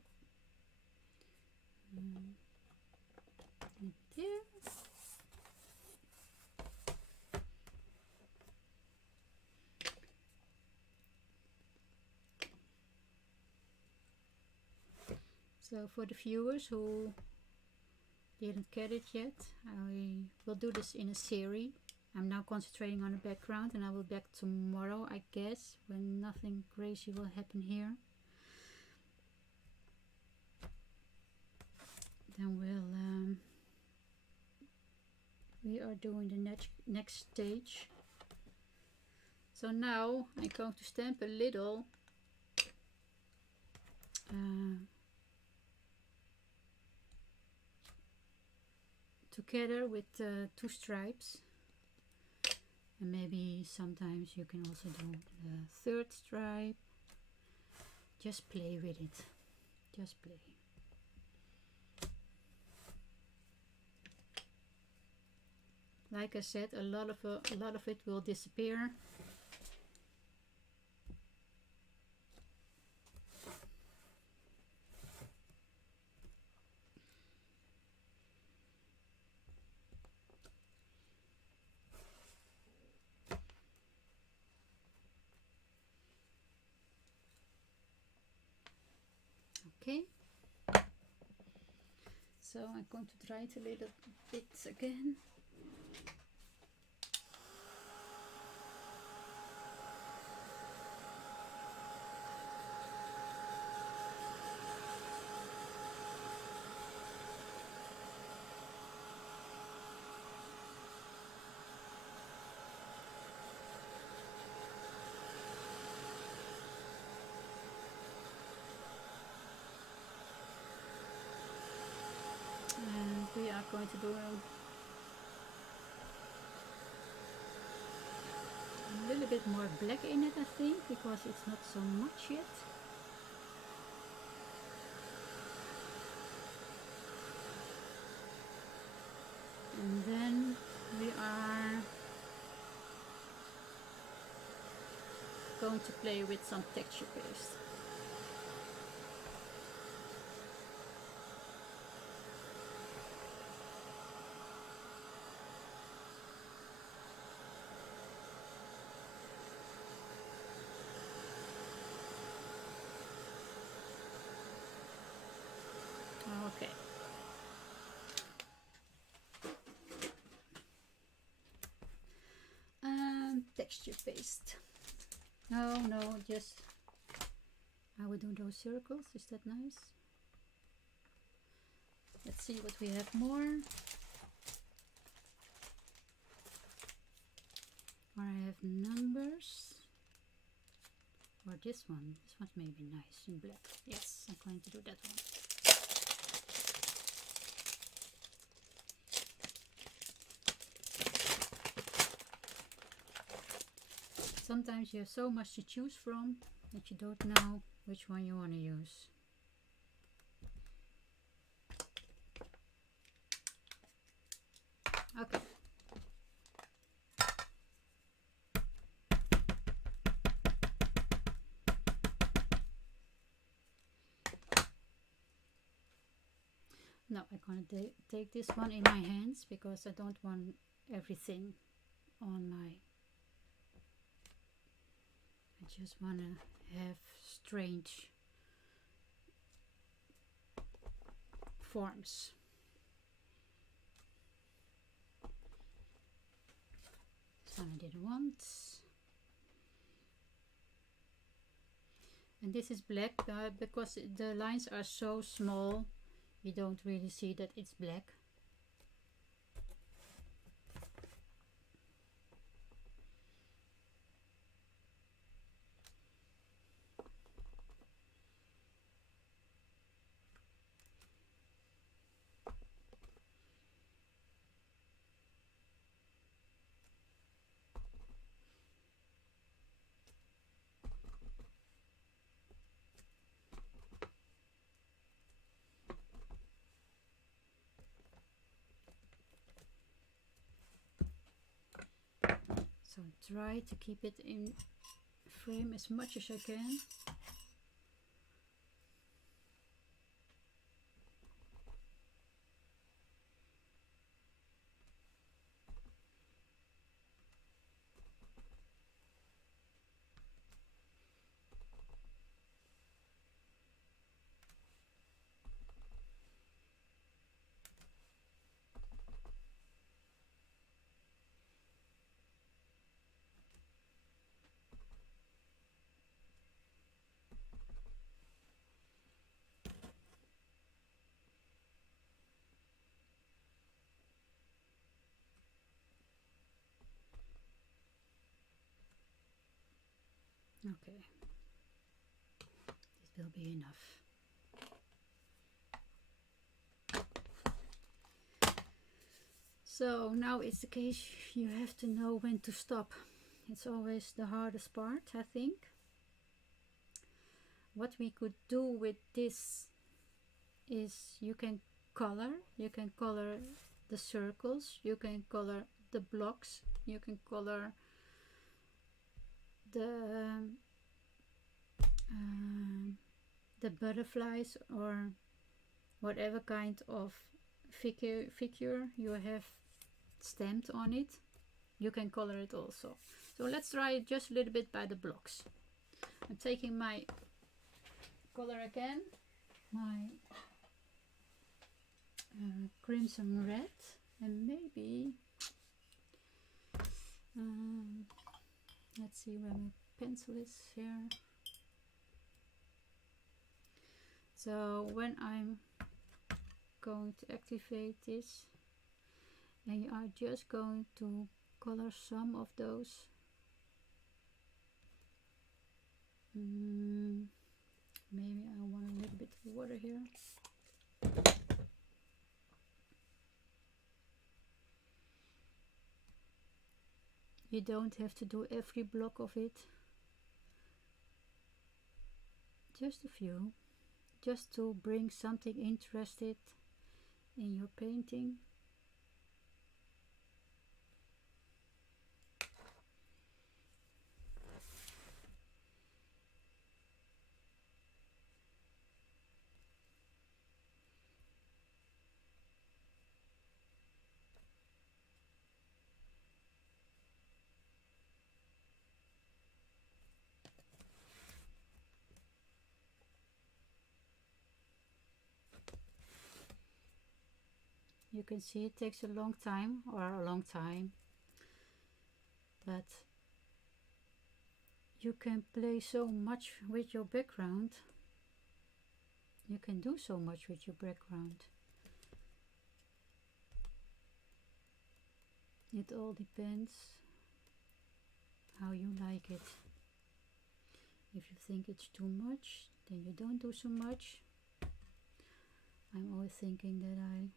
there. So for the viewers who didn't get it yet, I will do this in a series. I'm now concentrating on the background, and I will be back tomorrow, I guess, when nothing crazy will happen here. Then we are doing the next stage. So now I'm going to stamp a little together with two stripes, and maybe sometimes you can also do the third stripe. Just play with it, just play. Like I said, a lot of it will disappear. Okay, so I'm going to try it a little bit again. And we are going to do a little bit more black in it, I think, because it's not so much yet. And then we are going to play with some texture paste. Okay. Texture paste. No, just I will do those circles. Is that nice? Let's see what we have more. Or I have numbers. Or this one. This one's maybe nice in black. Yes, I'm going to do that one. Sometimes you have so much to choose from that you don't know which one you want to use. Okay. Now I'm going to take this one in my hands because I don't want everything on my... I just want to have strange forms. This one I didn't want. And this is black because the lines are so small, you don't really see that it's black. So try to keep it in frame as much as I can. Okay, this will be enough. So now it's the case you have to know when to stop. It's always the hardest part, I think. What we could do with this is you can color the circles, you can color the blocks, you can color the butterflies or whatever kind of figure you have stamped on it. You can color it also. So let's try it just a little bit by the blocks. I'm taking my color again, my crimson red, and maybe let's see where my pencil is here. So when I'm going to activate this, and you are just going to color some of those maybe I want a little bit of water here. You don't have to do every block of it, just a few, just to bring something interested in your painting. You can see it takes a long time, but you can play so much with your background. You can do so much with your background. It all depends how you like it. If you think it's too much, then you don't do so much. I'm always thinking that I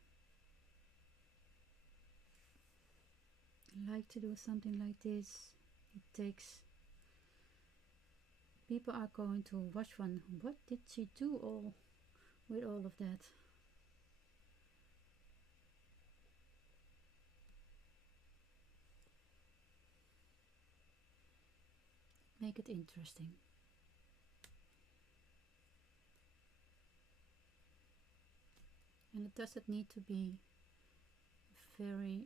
like to do something like this. It takes, people are going to watch one, what did she do with all of that? Make it interesting. And it doesn't need to be very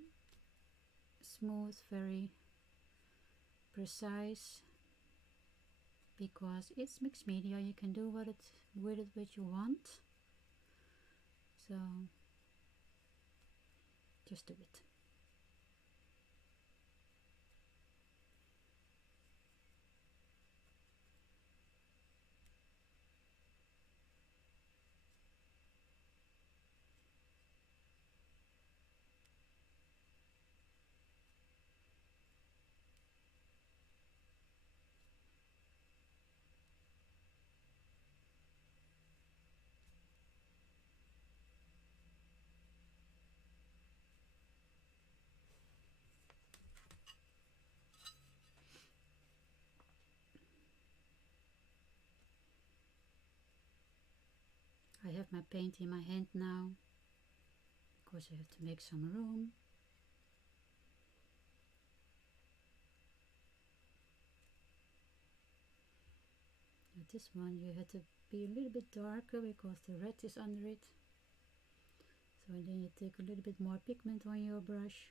smooth, very precise, because it's mixed media. You can do with it what you want. So just do it. I have my paint in my hand now, because I have to make some room. this one you had to be a little bit darker because the red is under it. So then you take a little bit more pigment on your brush.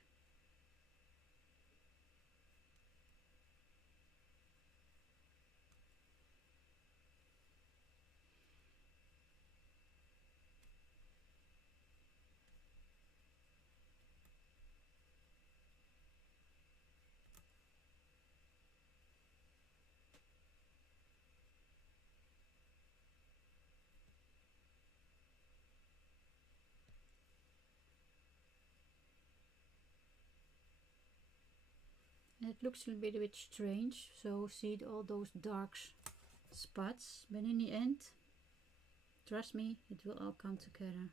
And it looks a little bit strange, so see all those dark spots, but in the end, trust me, it will all come together.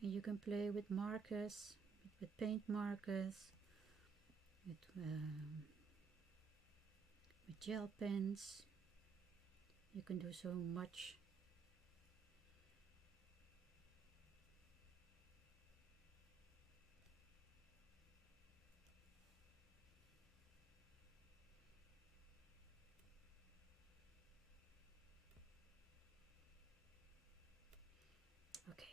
And you can play with markers, with paint markers, with gel pens. You can do so much. Okay.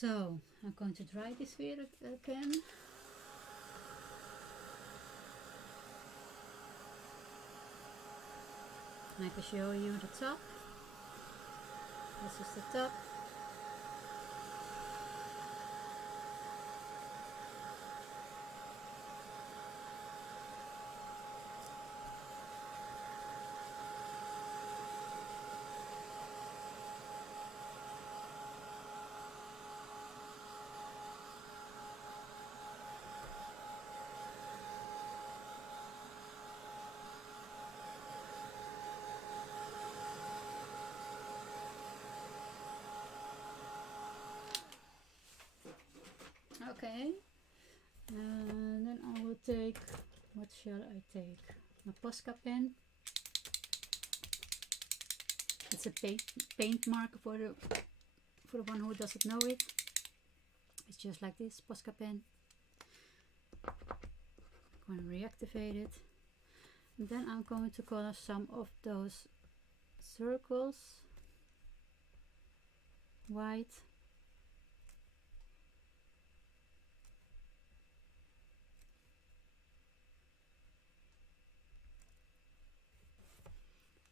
So I'm going to dry this here again. And I can show you the top. This is the top. Okay, and then I will take, what shall I take? A Posca pen. It's a paint marker for the one who doesn't know it. It's just like this Posca pen. I'm going to reactivate it. And then I'm going to color some of those circles white.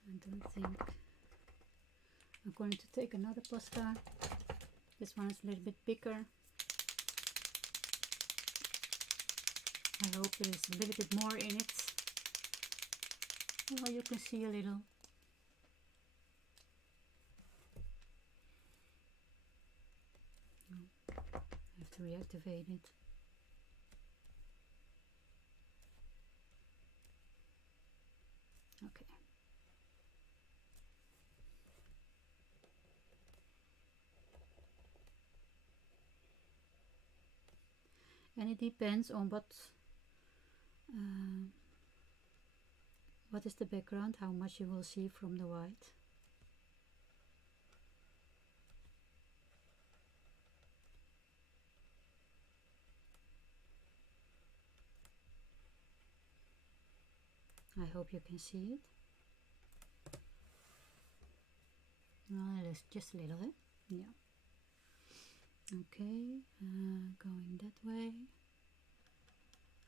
I don't think I'm going to take another Posca. This one is a little bit bigger. I hope there is a little bit more in it. Well, you can see a little. I have to reactivate it. Okay. And it depends on what is the background, how much you will see from the white. I hope you can see it. Just a little bit. Yeah. Okay, going that way.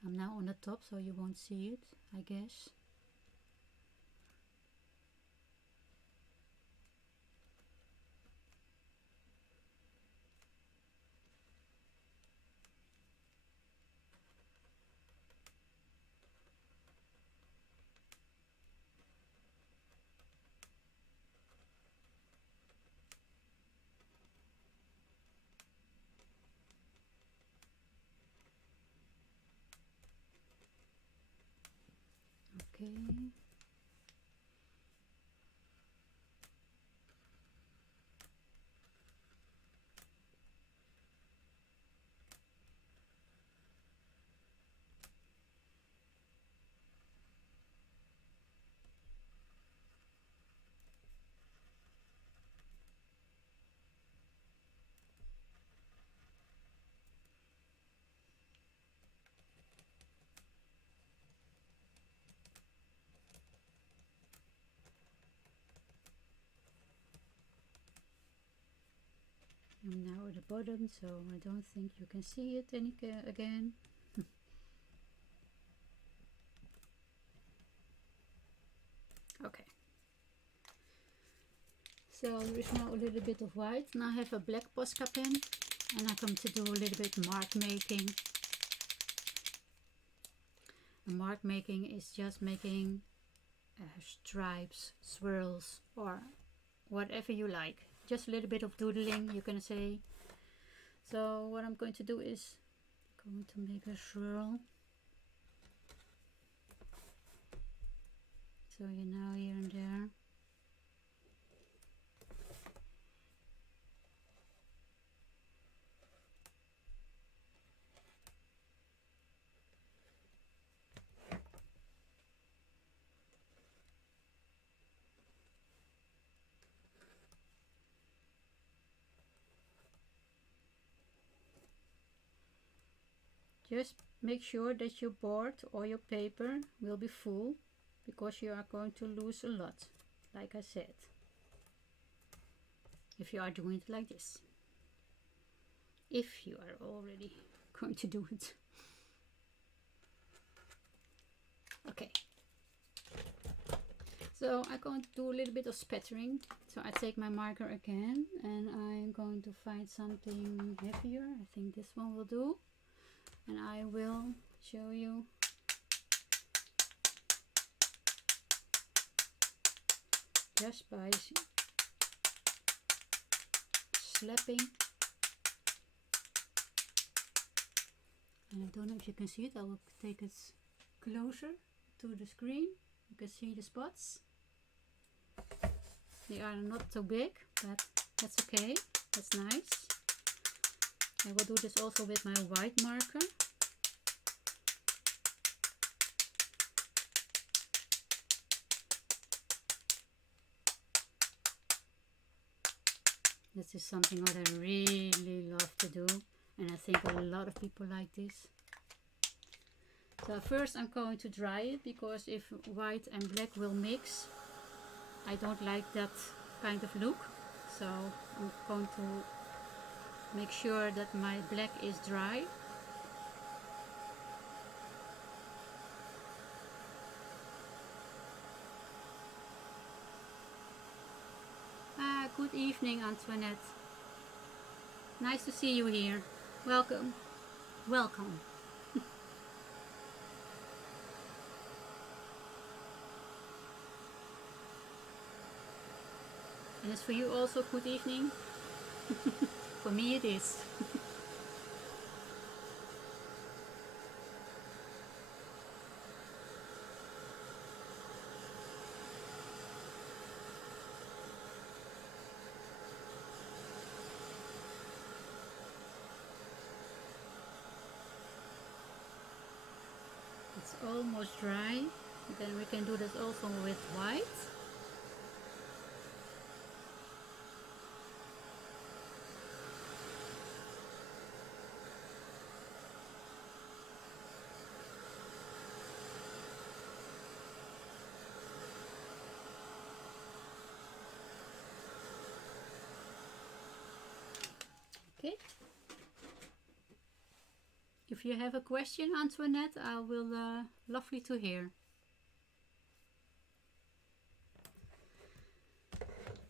I'm now on the top, so you won't see it, I guess. Okay. I'm now at the bottom, so I don't think you can see it again. Okay. So there is now a little bit of white, and I have a black Posca pen, and I'm going to do a little bit mark making. And mark making is just making stripes, swirls, or whatever you like. Just a little bit of doodling, you can say. So what I'm going to do is going to make a swirl. So you know, here and there. Just make sure that your board or your paper will be full, because you are going to lose a lot, like I said, if you are doing it like this. If you are already going to do it. Okay. So I'm going to do a little bit of spattering. So I take my marker again, and I'm going to find something heavier. I think this one will do. And I will show you just by slapping. And I don't know if you can see it. I will take it closer to the screen. You can see the spots. They are not too big, but that's okay. That's nice. I will do this also with my white marker. This is something what I really love to do, and I think a lot of people like this. So first I'm going to dry it, because if white and black will mix, I don't like that kind of look. So I'm going to make sure that my black is dry. Good evening, Antoinette. Nice to see you here. Welcome. Welcome. And it's for you also good evening. For me it is. It's almost dry. Then we can do this also with white. Okay. If you have a question, Antoinette, I will lovely to hear.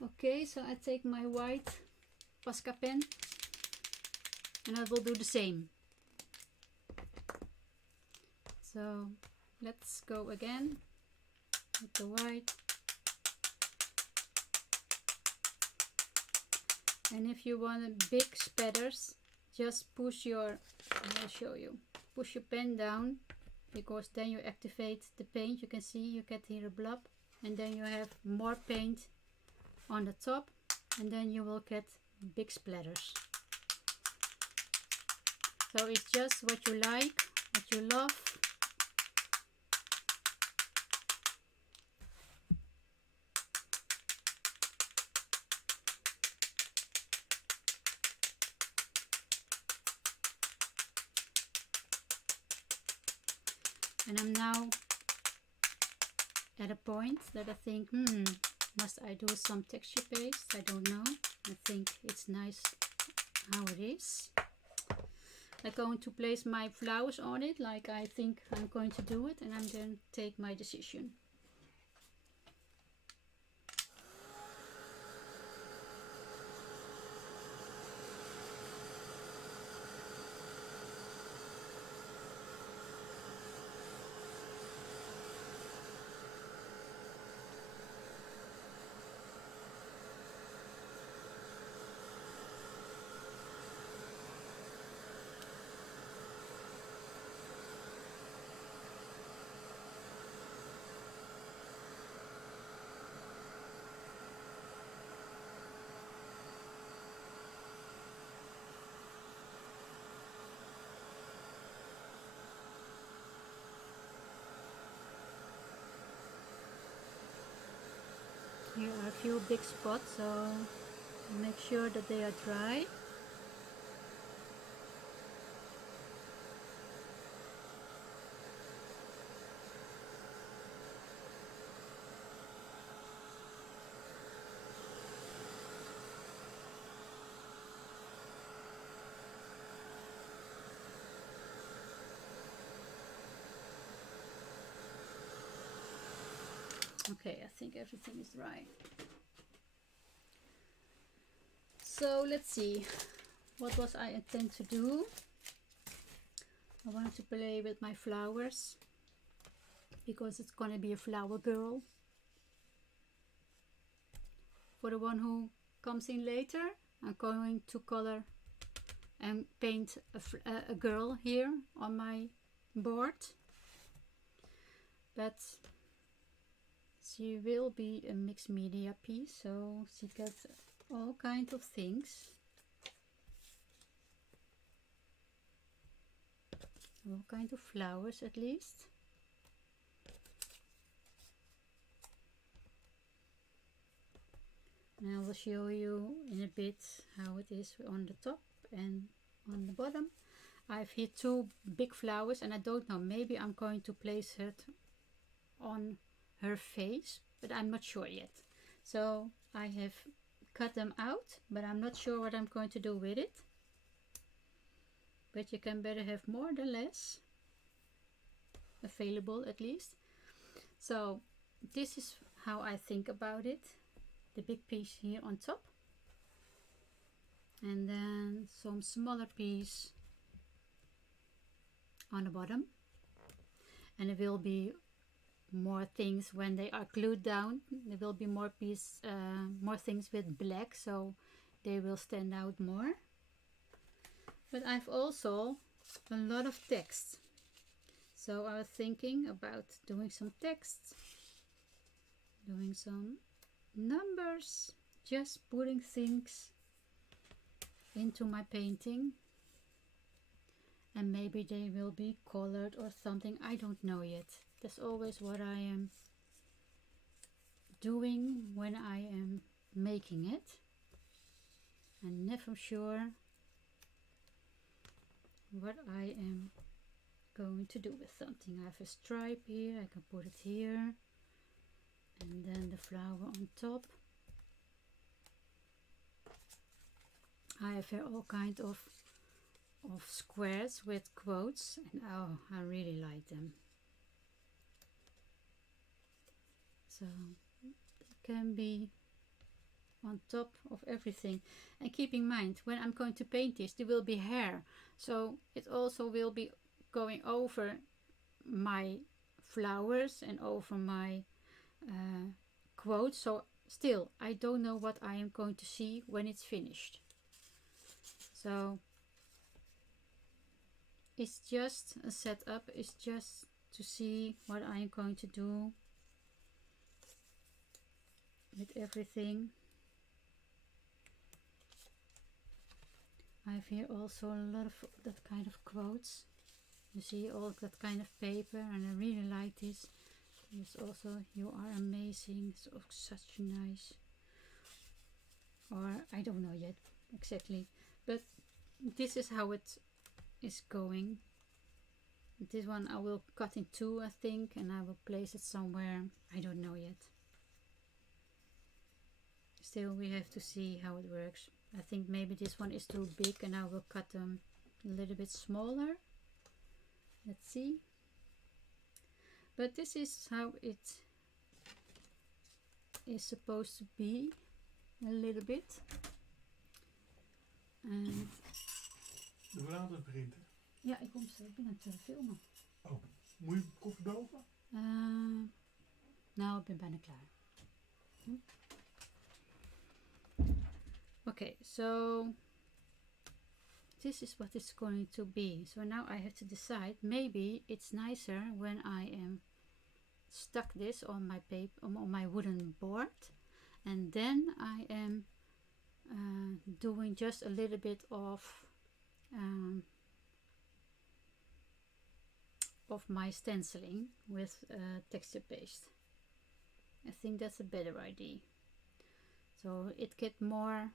Okay, so I take my white Posca pen, and I will do the same. So let's go again with the white. And if you want big spatters, just push your, I'll show you, push your pen down, because then you activate the paint. You can see you get here a blob, and then you have more paint on the top, and then you will get big splatters. So it's just what you like, what you love. And I'm now at a point that I think, must I do some texture paste? I don't know. I think it's nice how it is. I'm going to place my flowers on it like I think I'm going to do it, and I'm then take my decision. Here are a few big spots, so make sure that they are dry. Okay, I think everything is dry. So let's see, what was I intend to do? I wanted to play with my flowers because it's gonna be a flower girl. For the one who comes in later, I'm going to color and paint a girl here on my board. But she will be a mixed media piece, so she gets all kinds of things. All kinds of flowers at least. And I will show you in a bit how it is on the top and on the bottom. I have here two big flowers, and I don't know, maybe I'm going to place it on her face, but I'm not sure yet. So I have cut them out, but I'm not sure what I'm going to do with it. But you can better have more than less available, at least. So this is how I think about it. The big piece here on top, and then some smaller piece on the bottom, and there will be more things when they are glued down. There will be more things with black, so they will stand out more. But I've also a lot of text, so I was thinking about doing some text, doing some numbers, just putting things into my painting, and maybe they will be colored or something. I don't know yet. That's always what I am doing when I am making it. I'm never sure what I am going to do with something. I have a stripe here, I can put it here, and then the flower on top. I have here all kinds of squares with quotes, and oh, I really like them. So it can be on top of everything. And keep in mind, when I'm going to paint this, there will be hair, so it also will be going over my flowers and over my quotes. So still, I don't know what I am going to see when it's finished. So it's just a setup, it's just to see what I am going to do with everything. I have here also a lot of that kind of quotes. You see all that kind of paper, and I really like this. It's also, you are amazing, it's such nice, or I don't know yet exactly, but this is how it is going. This one I will cut in two, I think, and I will place it somewhere. I don't know yet. Still, we have to see how it works. I think maybe this one is too big and I will cut them a little bit smaller. Let's see. But this is how it is supposed to be, a little bit. And de verhalen begint. Ja, ik kom zo. Ik ben aan het filmen. Oh, moet je koffie boven? Nou, ik ben bijna klaar. Okay, so this is what it's going to be. So now I have to decide. Maybe it's nicer when I am stuck this on my paper, on my wooden board, and then I am doing just a little bit of my stenciling with texture paste. I think that's a better idea. So it gets more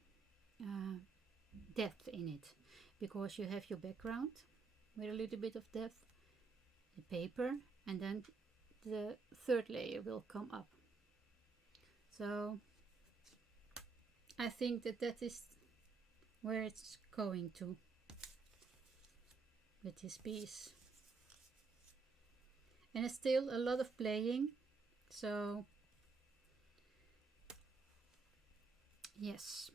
depth in it, because you have your background with a little bit of depth, the paper, and then the third layer will come up. So I think that is where it's going to with this piece. And it's still a lot of playing, so yes,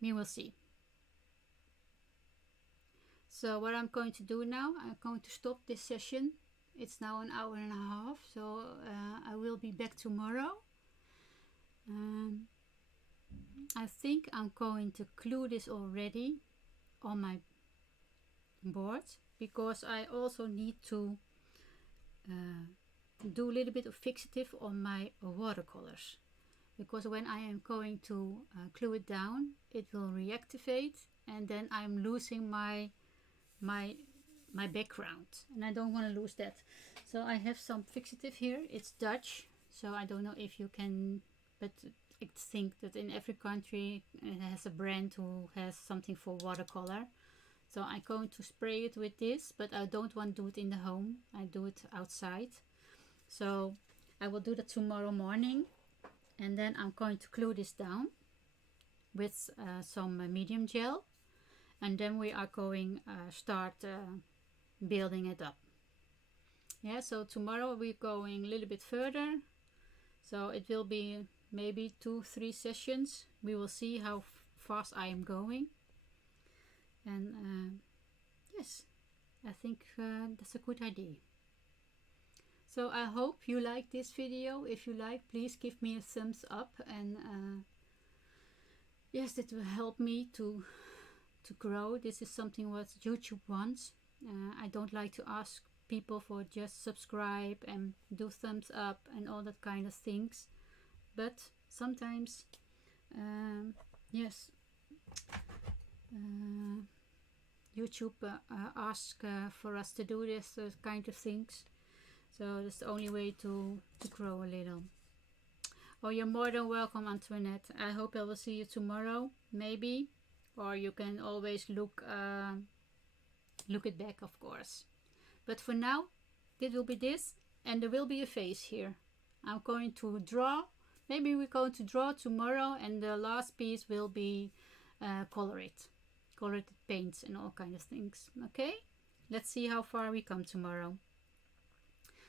we will see. So what I'm going to do now, I'm going to stop this session. It's now an hour and a half, so I will be back tomorrow. I think I'm going to glue this already on my board, because I also need to do a little bit of fixative on my watercolors, because when I am going to glue it down, it will reactivate, and then I'm losing my background, and I don't want to lose that. So I have some fixative here. It's Dutch, so I don't know if you can, but I think that in every country it has a brand who has something for watercolor. So I'm going to spray it with this, but I don't want to do it in the home. I do it outside. So I will do that tomorrow morning, and then I'm going to glue this down with some medium gel, and then we are going start building it up. Yeah, so tomorrow we're going a little bit further, so it will be maybe 2-3 sessions. We will see how fast I am going, and yes, I think that's a good idea. So I hope you like this video. If you like, please give me a thumbs up, and yes, it will help me to grow. This is something what YouTube wants. I don't like to ask people for just subscribe and do thumbs up and all that kind of things, but sometimes yes, YouTube asks for us to do this kind of things. So that's the only way to grow a little. Oh, you're more than welcome, Antoinette. I hope I will see you tomorrow, maybe. Or you can always look it back, of course. But for now, it will be this, and there will be a face here. I'm going to draw. Maybe we're going to draw tomorrow, and the last piece will be colored paints and all kind of things. Okay? Let's see how far we come tomorrow.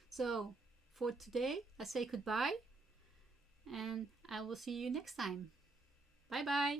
So for today, I say goodbye, and I will see you next time. Bye bye.